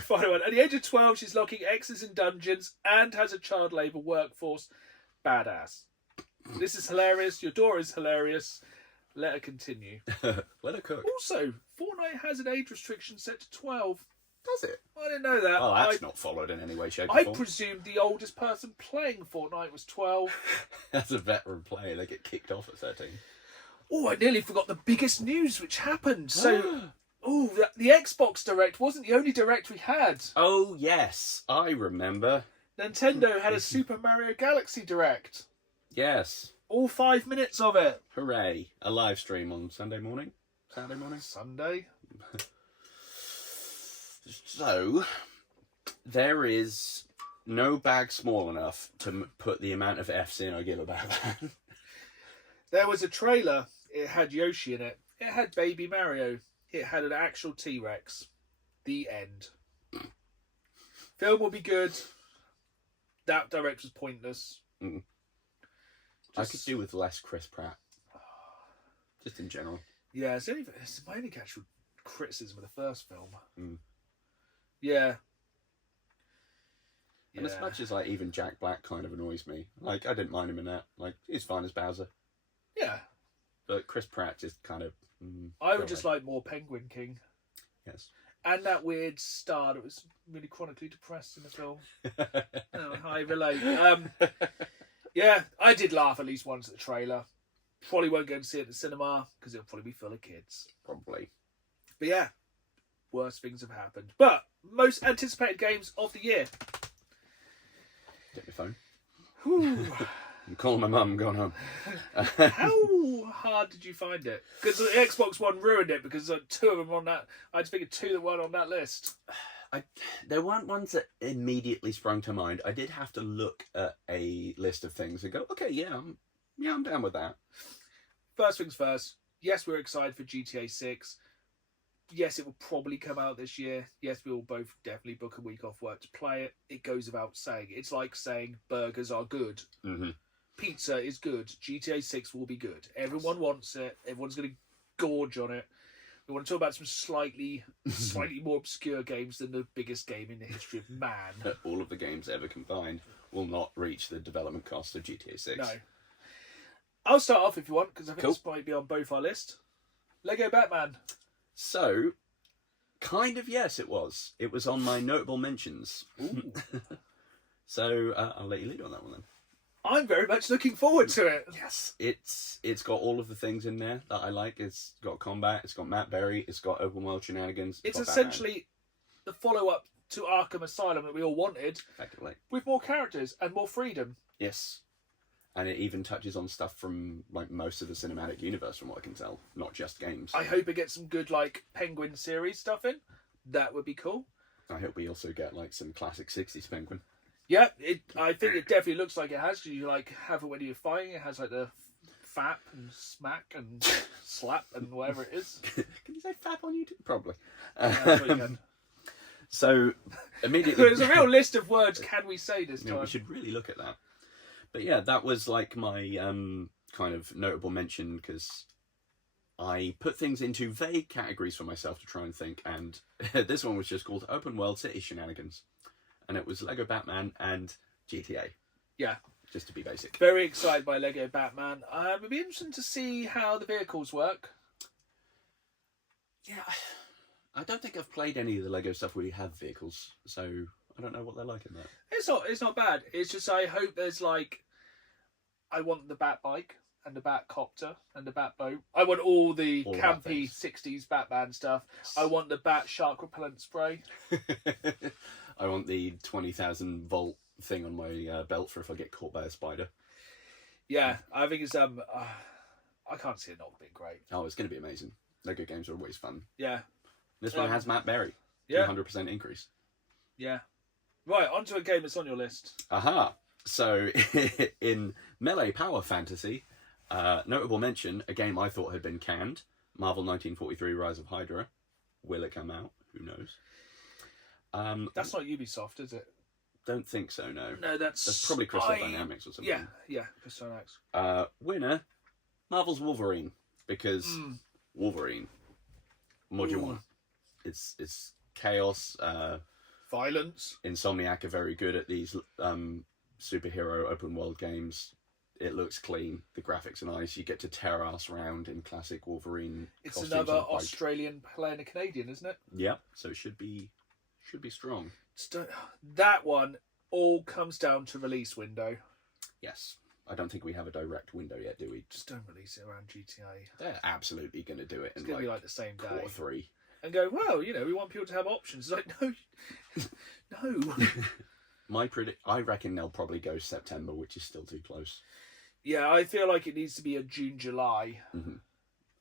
Final one. At the age of 12, she's locking exes in dungeons and has a child labour workforce. Badass. This is hilarious. Your daughter is hilarious. Let her continue. Let her cook. Also, Fortnite has an age restriction set to 12. Does it? I didn't know that. Oh, that's not followed in any way, shape, or I form. presumed the oldest person playing Fortnite was 12. As a veteran player, they get kicked off at 13. Oh, I nearly forgot the biggest news which happened. So, the Xbox Direct wasn't the only Direct we had. Oh, yes. I remember. Nintendo had a Super Mario Galaxy Direct. Yes. All 5 minutes of it. Hooray. A live stream on Sunday morning? Saturday morning? Sunday. So, there is no bag small enough to put the amount of F's in I give about that. There was a trailer. It had Yoshi in it. It had Baby Mario. It had an actual T-Rex. The end. Film will be good. That Direct was pointless. I could do with less Chris Pratt. Just in general. Yeah, it's my only actual criticism of the first film. And Yeah. as much as like even Jack Black kind of annoys me, like I didn't mind him in that. Like he's fine as Bowser, Yeah. but Chris Pratt just kind of. I would just like more Penguin King. Yes. And that weird star that was really chronically depressed in the film. I relate. Yeah, I did laugh at least once at the trailer. Probably won't go and see it at the cinema because it'll probably be full of kids. Probably. But yeah, worse things have happened. But most anticipated games of the year. Get my phone. Whew. I'm calling my mum. I'm going home. How hard did you find it? Because the Xbox One ruined it because two of them on that. I just figured two that weren't on that list. There weren't ones that immediately sprung to mind. I did have to look at a list of things and go, okay, I'm down with that. First things first. Yes, we're excited for GTA 6. Yes, it will probably come out this year. Yes, we will both definitely book a week off work to play it. It goes without saying. It's like saying burgers are good. Mm-hmm. Pizza is good. GTA 6 will be good. Everyone wants it. Everyone's going to gorge on it. We want to talk about some slightly more obscure games than the biggest game in the history of man. All of the games ever combined will not reach the development cost of GTA 6. No. I'll start off if you want, because I think Cool. this might be on both our list. Lego Batman. So, kind of yes, it was. It was on my notable mentions. Ooh. So, I'll let you lead on that one then. I'm very much looking forward to it. Yes, it's got all of the things in there that I like. It's got combat, it's got Matt Berry, it's got open world shenanigans. It's got essentially the follow-up to Arkham Asylum that we all wanted, Batman, effectively. with more characters and more freedom. Yes, and it even touches on stuff from like most of the cinematic universe, from what I can tell, not just games. I hope it gets some good like Penguin series stuff in. That would be cool. I hope we also get like some classic '60s Penguin. Yeah, I think it definitely looks like it has, because you like have it when you're fighting. It has like the fap and smack and slap and whatever it is. Can you say fab on YouTube? Probably. That's what you can. So immediately, There's a real list of words. Can we say this time? we should really look at that. But yeah, that was like my kind of notable mention, because I put things into vague categories for myself to try and think, and this one was just called Open World City Shenanigans, and it was Lego Batman and GTA. Yeah. Just to be basic. Very excited by Lego Batman. It'd be interesting to see how the vehicles work. Yeah, I don't think I've played any of the Lego stuff where you have vehicles, so I don't know what they're like in that. It's not bad. It's just I hope there's like, I want the Bat bike and the Bat copter and the Bat boat. I want all the All of that campy things. 60s Batman stuff. I want the Bat shark repellent spray. I want the 20,000 volt thing on my belt for if I get caught by a spider. Yeah, I think it's I can't see it not being great. Oh, it's going to be amazing. Lego games are always fun. Yeah, This one has Matt Berry. yeah, 200% increase. yeah. Right, on to a game that's on your list. Aha! So, in Melee Power Fantasy, notable mention, a game I thought had been canned, Marvel 1943 Rise of Hydra. Will it come out? Who knows? That's not Ubisoft, is it? Don't think so, no. No, That's probably Crystal Dynamics or something. Yeah, Crystal Dynamics. Winner, Marvel's Wolverine. Because Wolverine, Module 1. It's chaos, Violence. Insomniac are very good at these superhero open world games. It looks clean. The graphics are nice. You get to tear ass around in classic Wolverine. It's costumes another on a bike. Australian playing a Canadian, isn't it? Yeah, so it should be strong. That one all comes down to release window. Yes. I don't think we have a direct window yet, do we? Just don't release it around GTA. They're absolutely going to do it It's in going to be like the same day. quarter 3. And go, well, we want people to have options. It's like, no. I reckon they'll probably go September, which is still too close. Yeah, I feel like it needs to be a June, July. Mm-hmm.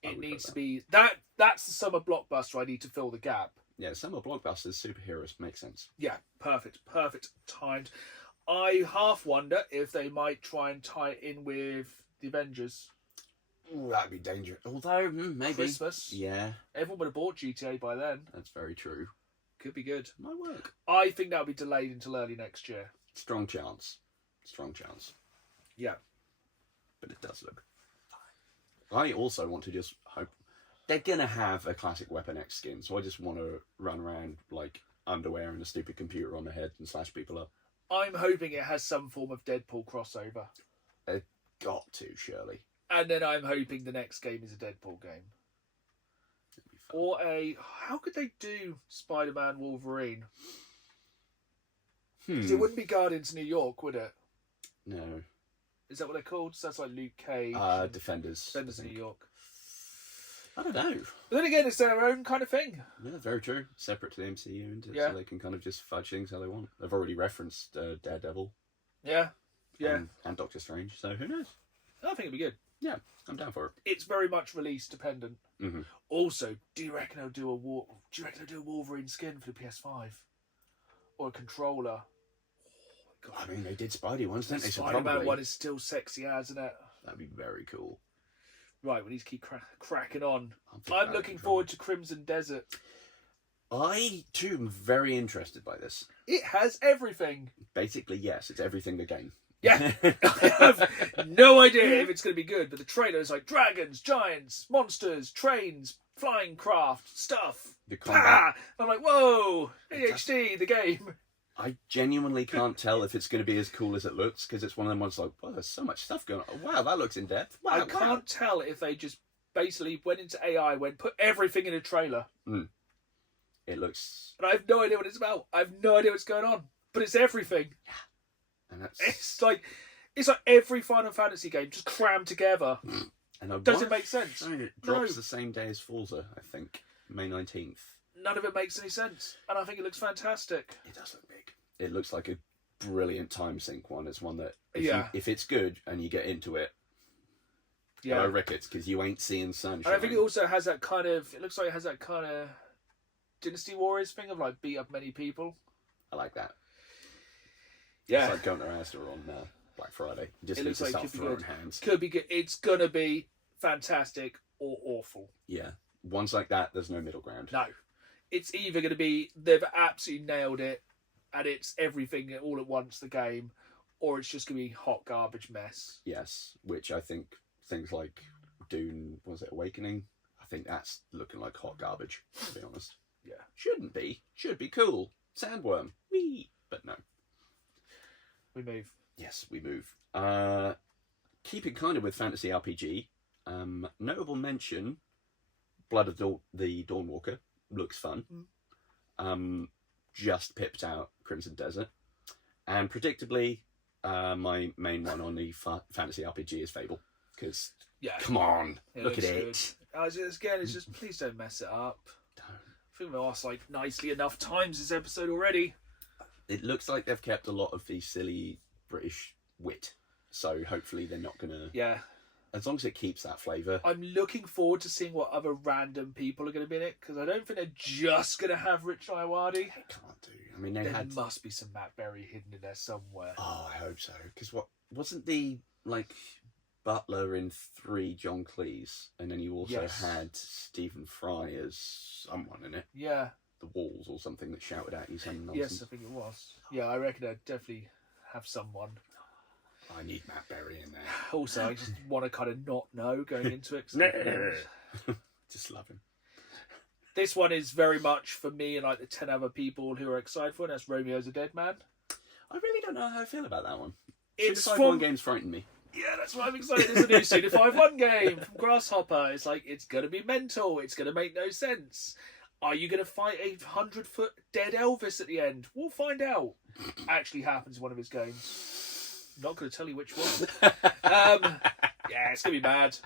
It needs to be... That's the summer blockbuster I need to fill the gap. Yeah, summer blockbusters, superheroes, makes sense. Yeah, perfect timed. I half wonder if they might try and tie it in with the Avengers. Ooh, that'd be dangerous. Although, maybe. Christmas. Yeah. Everyone would have bought GTA by then. That's very true. Could be good. Might work. I think that'll be delayed until early next year. Strong chance. Yeah. But it does look fine. I also want to just hope... They're going to have a classic Weapon X skin, so I just want to run around like underwear and a stupid computer on my head and slash people up. I'm hoping it has some form of Deadpool crossover. It got to, surely. And then I'm hoping the next game is a Deadpool game. Or how could they do Spider-Man Wolverine? Because it wouldn't be Guardians of New York, would it? No. Is that what they're called? So that's like Luke Cage. Defenders. Defenders of New York. I don't know. But then again, it's their own kind of thing. Yeah, very true. Separate to the MCU, and Yeah. so they can kind of just fudge things how they want. They've already referenced Daredevil. Yeah. And Doctor Strange, so who knows? I think it'd be good. Yeah, I'm down for it. It's very much release dependent. Mm-hmm. Also, do you reckon they'll do a Wolverine skin for the PS5 or a controller? Oh my god! I mean, they did Spidey ones, didn't they? So Spider-Man probably one is still sexy as, isn't it? that'd be very cool. Right, we need to keep cracking on. I'm I'm looking forward to Crimson Desert. I too am very interested by this. It has everything. Basically, yes, it's everything the game. Yeah, I have no idea if it's going to be good, but the trailer is like dragons, giants, monsters, trains, flying craft, stuff. The combat. Ah! I'm like, whoa, ADHD, the game. I genuinely can't tell if it's going to be as cool as it looks, because it's one of them ones like, well, there's so much stuff going on. Wow, that looks in depth. Wow, I can't tell if they just basically went into AI, put everything in a trailer. It looks... And I have no idea what it's about. I have no idea what's going on. But it's everything. Yeah. And that's... It's like every Final Fantasy game just crammed together. And Does it make sense? It drops the same day as Forza, I think. May 19th. None of it makes any sense. And I think it looks fantastic. It does look big. It looks like a brilliant time sync one. It's one that, if it's good and you get into it, hello Ricketts, because you ain't seeing sunshine. And I think it also has that kind of... It looks like it has that kind of Dynasty Warriors thing of like beat up many people. I like that. Yeah. It's like going to Asda on Black Friday. You just need to start throwing hands. Could be good. It's going to be fantastic or awful. Yeah. Ones like that, there's no middle ground. No. It's either going to be they've absolutely nailed it and it's everything all at once, the game, or it's just going to be hot garbage mess. Yes. Which I think things like Dune, was it Awakening? I think that's looking like hot garbage, to be honest. Yeah. Shouldn't be. Should be cool. Sandworm. Whee! But no. We move. Yes, we move. Keeping kind of with fantasy RPG, notable mention, Blood of the Dawnwalker looks fun. Just pipped out Crimson Desert. And predictably, my main one on the fantasy RPG is Fable. Because, come on, look at it. It's just, please don't mess it up. I think we've asked like nicely enough times this episode already. It looks like they've kept a lot of the silly British wit. So hopefully they're not going to... Yeah. As long as it keeps that flavour. I'm looking forward to seeing what other random people are going to be in it, because I don't think they're just going to have Rich Iwadi. They can't do. I mean, there must be some Matt Berry hidden in there somewhere. Oh, I hope so. Because wasn't the, Butler in 3 John Cleese? And then you also had Stephen Fry as someone in it. Yeah. The Walls or something that shouted at you some nonsense. Yes, I think it was. Yeah, I reckon I'd definitely have someone. I need Matt Berry in there. Also, I just want to kind of not know going into it. Just love him. This one is very much for me and like the 10 other people who are excited for it. That's Romeo's a Dead Man. I really don't know how I feel about that one. It's Suda from 51 games frightened me. Yeah, that's why I'm excited. It's a new Suda 51 game from Grasshopper. It's like, it's going to be mental. It's going to make no sense. Are you going to fight a 100-foot dead Elvis at the end? We'll find out. Actually happens in one of his games. I'm not going to tell you which one. Yeah, it's going to be mad.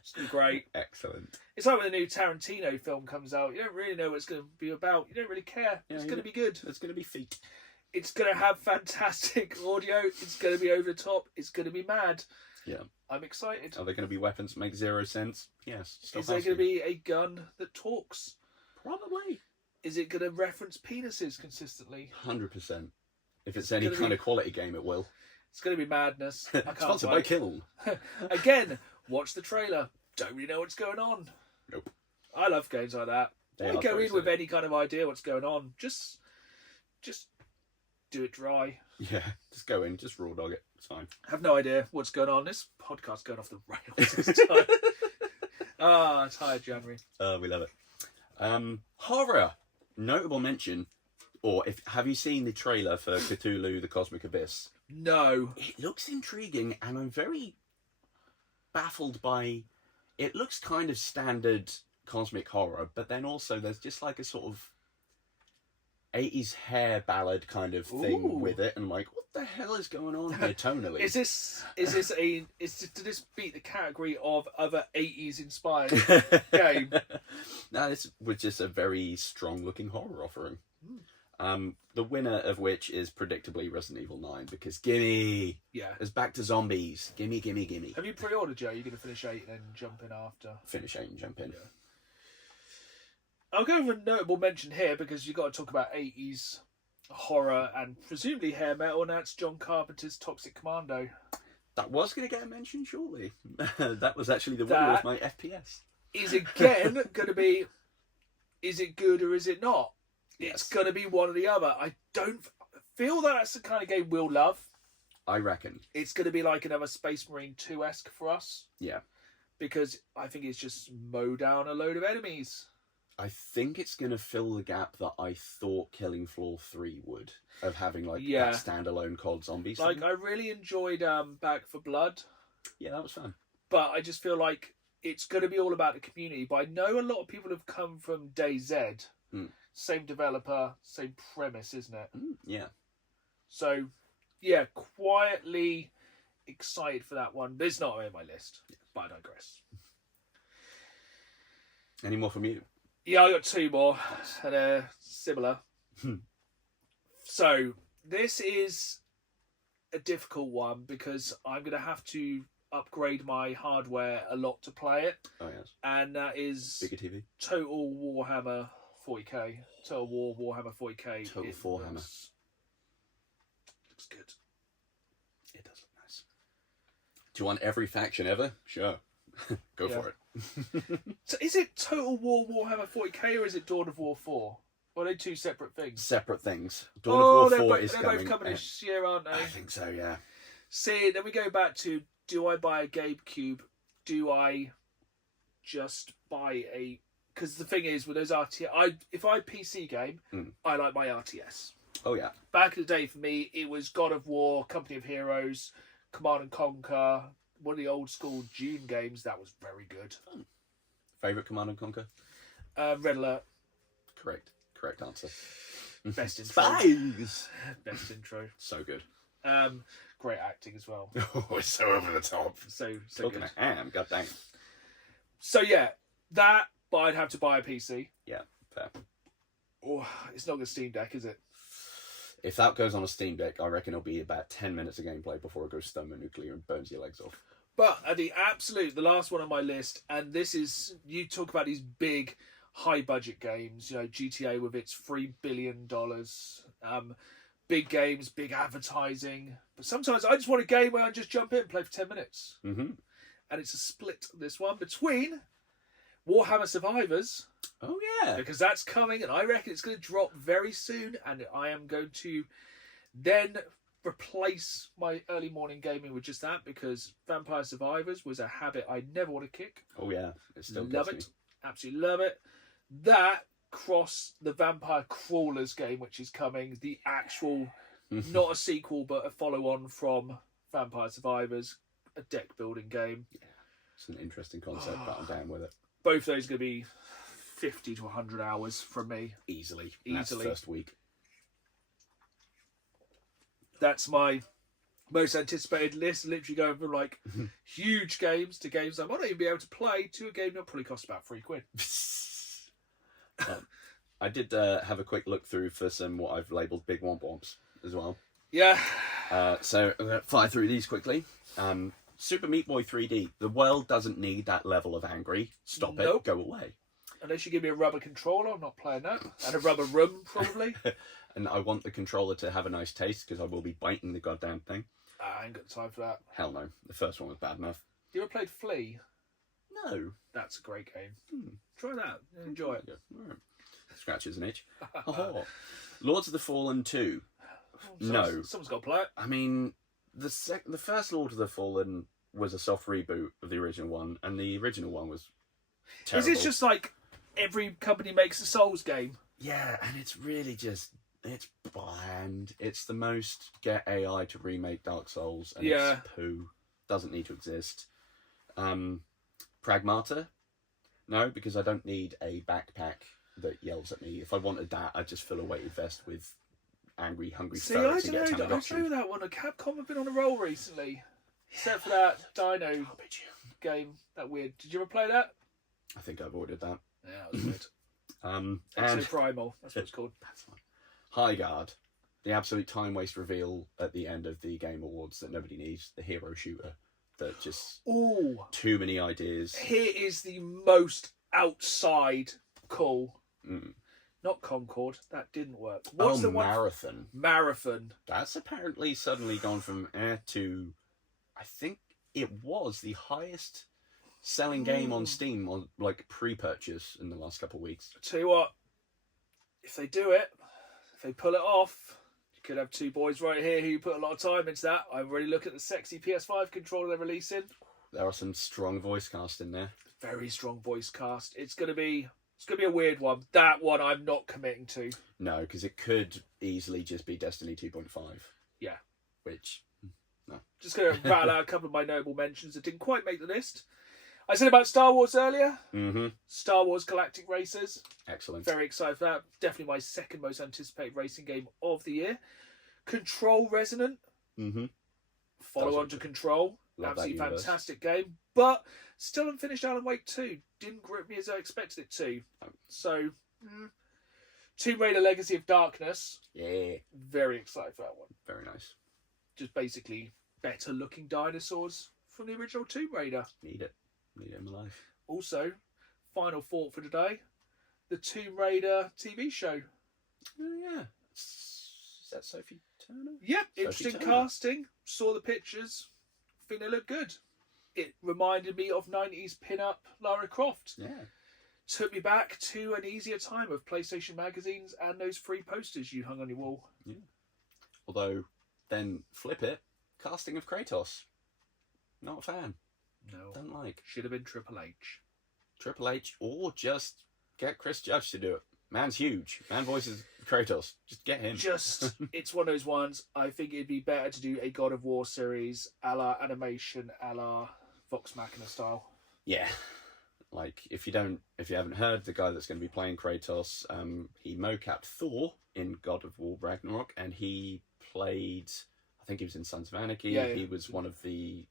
It's going to be great. Excellent. It's like when the new Tarantino film comes out. You don't really know what it's going to be about. You don't really care. Yeah, it's going to be good. It's going to be feet. It's going to have fantastic audio. It's going to be over the top. It's going to be mad. Yeah. I'm excited. Are there going to be weapons that make zero sense? Yes. Is there going to be a gun that talks? Probably. Is it going to reference penises consistently? 100%. If it's any kind of quality game, it will. It's going to be madness. I can't Sponsored by wait. Kiln. Again, watch the trailer. Don't really know what's going on. Nope. I love games like that. They I are go very in with silly. any kind of idea what's going on. Just do it dry. Yeah, just go in, just raw dog it. It's fine. Have no idea what's going on. This podcast's going off the rails this time. Tired January. We love it. Horror. Notable mention. Or have you seen the trailer for Cthulhu: The Cosmic Abyss? No. It looks intriguing, and I'm very baffled by. It looks kind of standard cosmic horror, but then also there's just like a sort of 80s hair ballad kind of thing Ooh. with it, and I'm like, what the hell is going on here tonally? Did this beat the category of other 80s inspired game? No, this was just a very strong looking horror offering. The winner of which is predictably Resident Evil 9, because gimme! Yeah. It's back to zombies. Gimme, gimme, gimme. Have you pre-ordered, Joe? You're going to finish 8 and then jump in after? Finish 8 and jump in. Yeah. I'll go with a notable mention here because you've got to talk about 80s horror and presumably hair metal, and that's John Carpenter's Toxic Commando. That was going to get a mention shortly. That was actually the winner of my FPS. Is again going to be, is it good or is it not? Yes. It's going to be one or the other. I don't feel that's the kind of game we'll love. I reckon. It's going to be like another Space Marine 2-esque for us. Yeah. Because I think it's just mow down a load of enemies. I think it's going to fill the gap that I thought Killing Floor 3 would, of having that standalone COD zombies. Like, I really enjoyed Back for Blood. Yeah, that was fun. But I just feel like it's going to be all about the community. But I know a lot of people have come from DayZ. Same developer, same premise, isn't it? Yeah. So, yeah, quietly excited for that one. But it's not on my list. But I digress. Any more from you? Yeah, I got 2 more. And they're similar. So, this is a difficult one because I'm going to have to upgrade my hardware a lot to play it. Oh, yes. And that is Bigger TV? Total Warhammer 40k. Total War Warhammer 40k. Total Warhammer. Looks good. It does look nice. Do you want every faction ever? Sure. Go for it. So is it Total War Warhammer 40k or is it Dawn of War 4? Or are they 2 separate things? Separate things. Dawn of War 4 is they're coming. both coming this year, aren't they? I think so, yeah. See, then we go back to, do I buy a GameCube? Do I just buy a... Because the thing is, with those RTS... if I PC game, I like my RTS. Oh, yeah. Back in the day, for me, it was God of War, Company of Heroes, Command and Conquer, one of the old school Dune games. That was very good. Favourite Command & Conquer? Red Alert. Correct answer. Best intro. Spies! Best intro. So good. Great acting as well. Oh, it's so over the top. So Talking good. of ham, god dang. So yeah, that, but I'd have to buy a PC. Yeah, fair. Oh, it's not a Steam Deck, is it? If that goes on a Steam Deck, I reckon it'll be about 10 minutes of gameplay before it goes thermonuclear and burns your legs off. But the last one on my list, and this is, you talk about these big, high-budget games, you know, GTA with its $3 billion, big games, big advertising. But sometimes I just want a game where I just jump in and play for 10 minutes. Mm-hmm. And it's a split, this one, between Warhammer Survivors. Oh, yeah. Because that's coming, and I reckon it's going to drop very soon, and I am going to then replace my early morning gaming with just that, because Vampire Survivors was a habit I never want to kick. Oh, yeah. It still Love gets it. Absolutely love it. That cross the Vampire Crawlers game, which is coming, the actual, not a sequel, but a follow-on from Vampire Survivors, a deck-building game. Yeah, it's an interesting concept, but I'm down with it. Both those are going to be 50 to 100 hours from me. Easily. That's the first week. That's my most anticipated list, literally going from like huge games to games I might not even be able to play to a game that'll probably cost about £3. I did have a quick look through for some what I've labelled big womp womps as well. Yeah. So I'm going to fire through these quickly. Super Meat Boy 3D. The world doesn't need that level of angry. Stop it. Go away. Unless you give me a rubber controller, I'm not playing that. And a rubber room, probably. And I want the controller to have a nice taste because I will be biting the goddamn thing. I ain't got time for that. Hell no. The first one was bad enough. You ever played Flea? No. That's a great game. Try that. Enjoy it. Right. Scratches an itch. Oh. Lords of the Fallen 2. No. Someone's got to play it. I mean, the first Lord of the Fallen was a soft reboot of the original one, and the original one was terrible. Is it just like every company makes a Souls game? Yeah, and it's really just... It's bland. It's the most get AI to remake Dark Souls, and it's poo. Doesn't need to exist. Pragmata? No, because I don't need a backpack that yells at me. If I wanted that, I'd just fill a weighted vest with angry, hungry ferrets and get a I don't know that one. Capcom have been on a roll recently. Except for that Dino game. That weird. Did you ever play that? I think I avoided that. Yeah, that was weird. And Primal, that's what it's called. That's fine. High Guard, the absolute time waste reveal at the end of the Game Awards that nobody needs, the hero shooter that just too many ideas. Here is the most outside call. Not Concord, that didn't work. What's the one? Marathon. Marathon. That's apparently suddenly gone from to, I think it was the highest selling game on Steam on like pre-purchase in the last couple of weeks. I'll tell you what, if they do it, if they pull it off, you could have two boys right here who put a lot of time into that. I've already looked at the sexy PS5 controller they're releasing. There are some strong voice cast in there. Very strong voice cast. It's gonna be a weird one. That one I'm not committing to. No, because it could easily just be Destiny 2.5. Yeah. Which, no. Just going to rattle out a couple of my notable mentions that didn't quite make the list. I said about Star Wars earlier. Star Wars Galactic Racers. Excellent. Very excited for that. Definitely my second most anticipated racing game of the year. Control Resonant. Follow on to Control. Love Absolutely that universe. fantastic game. But still haven't finished Alan Wake 2. Didn't grip me as I expected it to. So, Tomb Raider Legacy of Darkness. Yeah. Very excited for that one. Very nice. Just basically better looking dinosaurs from the original Tomb Raider. Need it in my life. Also, final thought for today, the Tomb Raider TV show. Oh, yeah. Is that Sophie Turner? Yep, interesting casting. Saw the pictures. Think they look good. It reminded me of 90s pin-up Lara Croft. Yeah. Took me back to an easier time of PlayStation magazines and those free posters you hung on your wall. Yeah. Although, then flip it, casting of Kratos. Not a fan. No. Don't like. Should have been Triple H. Triple H, or just get Chris Judge to do it. Man's huge. Man voices Kratos. Just get him. It's one of those ones. I think it'd be better to do a God of War series a la animation, a la Vox Machina style. Yeah. Like, if you haven't heard, the guy that's going to be playing Kratos, he mocapped Thor in God of War Ragnarok, and he played, I think he was in Sons of Anarchy. Yeah. He was one of the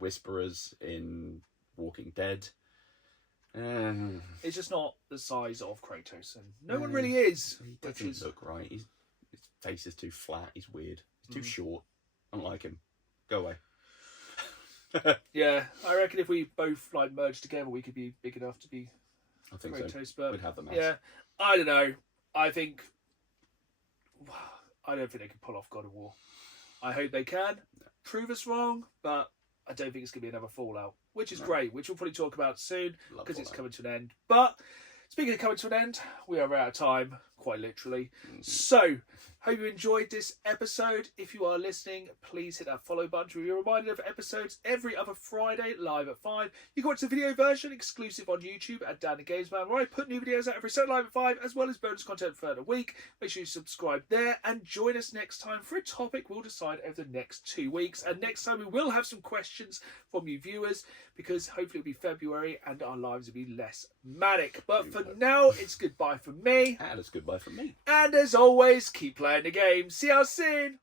Whisperers in Walking Dead. It's just not the size of Kratos, and no one really is. He doesn't look right. His face is too flat. He's weird. He's too short. I don't like him. Go away. Yeah, I reckon if we both merge together, we could be big enough to be I think Kratos. so. But We'd have the mass. yeah, I don't know. I don't think they can pull off God of War. I hope they can. Prove us wrong, but I don't think it's going to be another Fallout, which is great, which we'll probably talk about soon because it's coming to an end. But speaking of coming to an end, we are out of time, quite literally. So, Hope you enjoyed this episode. If you are listening, please hit that follow button to be reminded of episodes every other Friday, live at 5. You can watch the video version exclusive on YouTube at Dan the Games Man, where I put new videos out every Saturday live at 5, as well as bonus content for the week. Make sure you subscribe there and join us next time for a topic we'll decide over the next 2 weeks. And next time we will have some questions from you viewers, because hopefully it'll be February and our lives will be less manic. But for now, it's goodbye from me. And it's goodbye from me. And as always, keep playing the game. See you soon.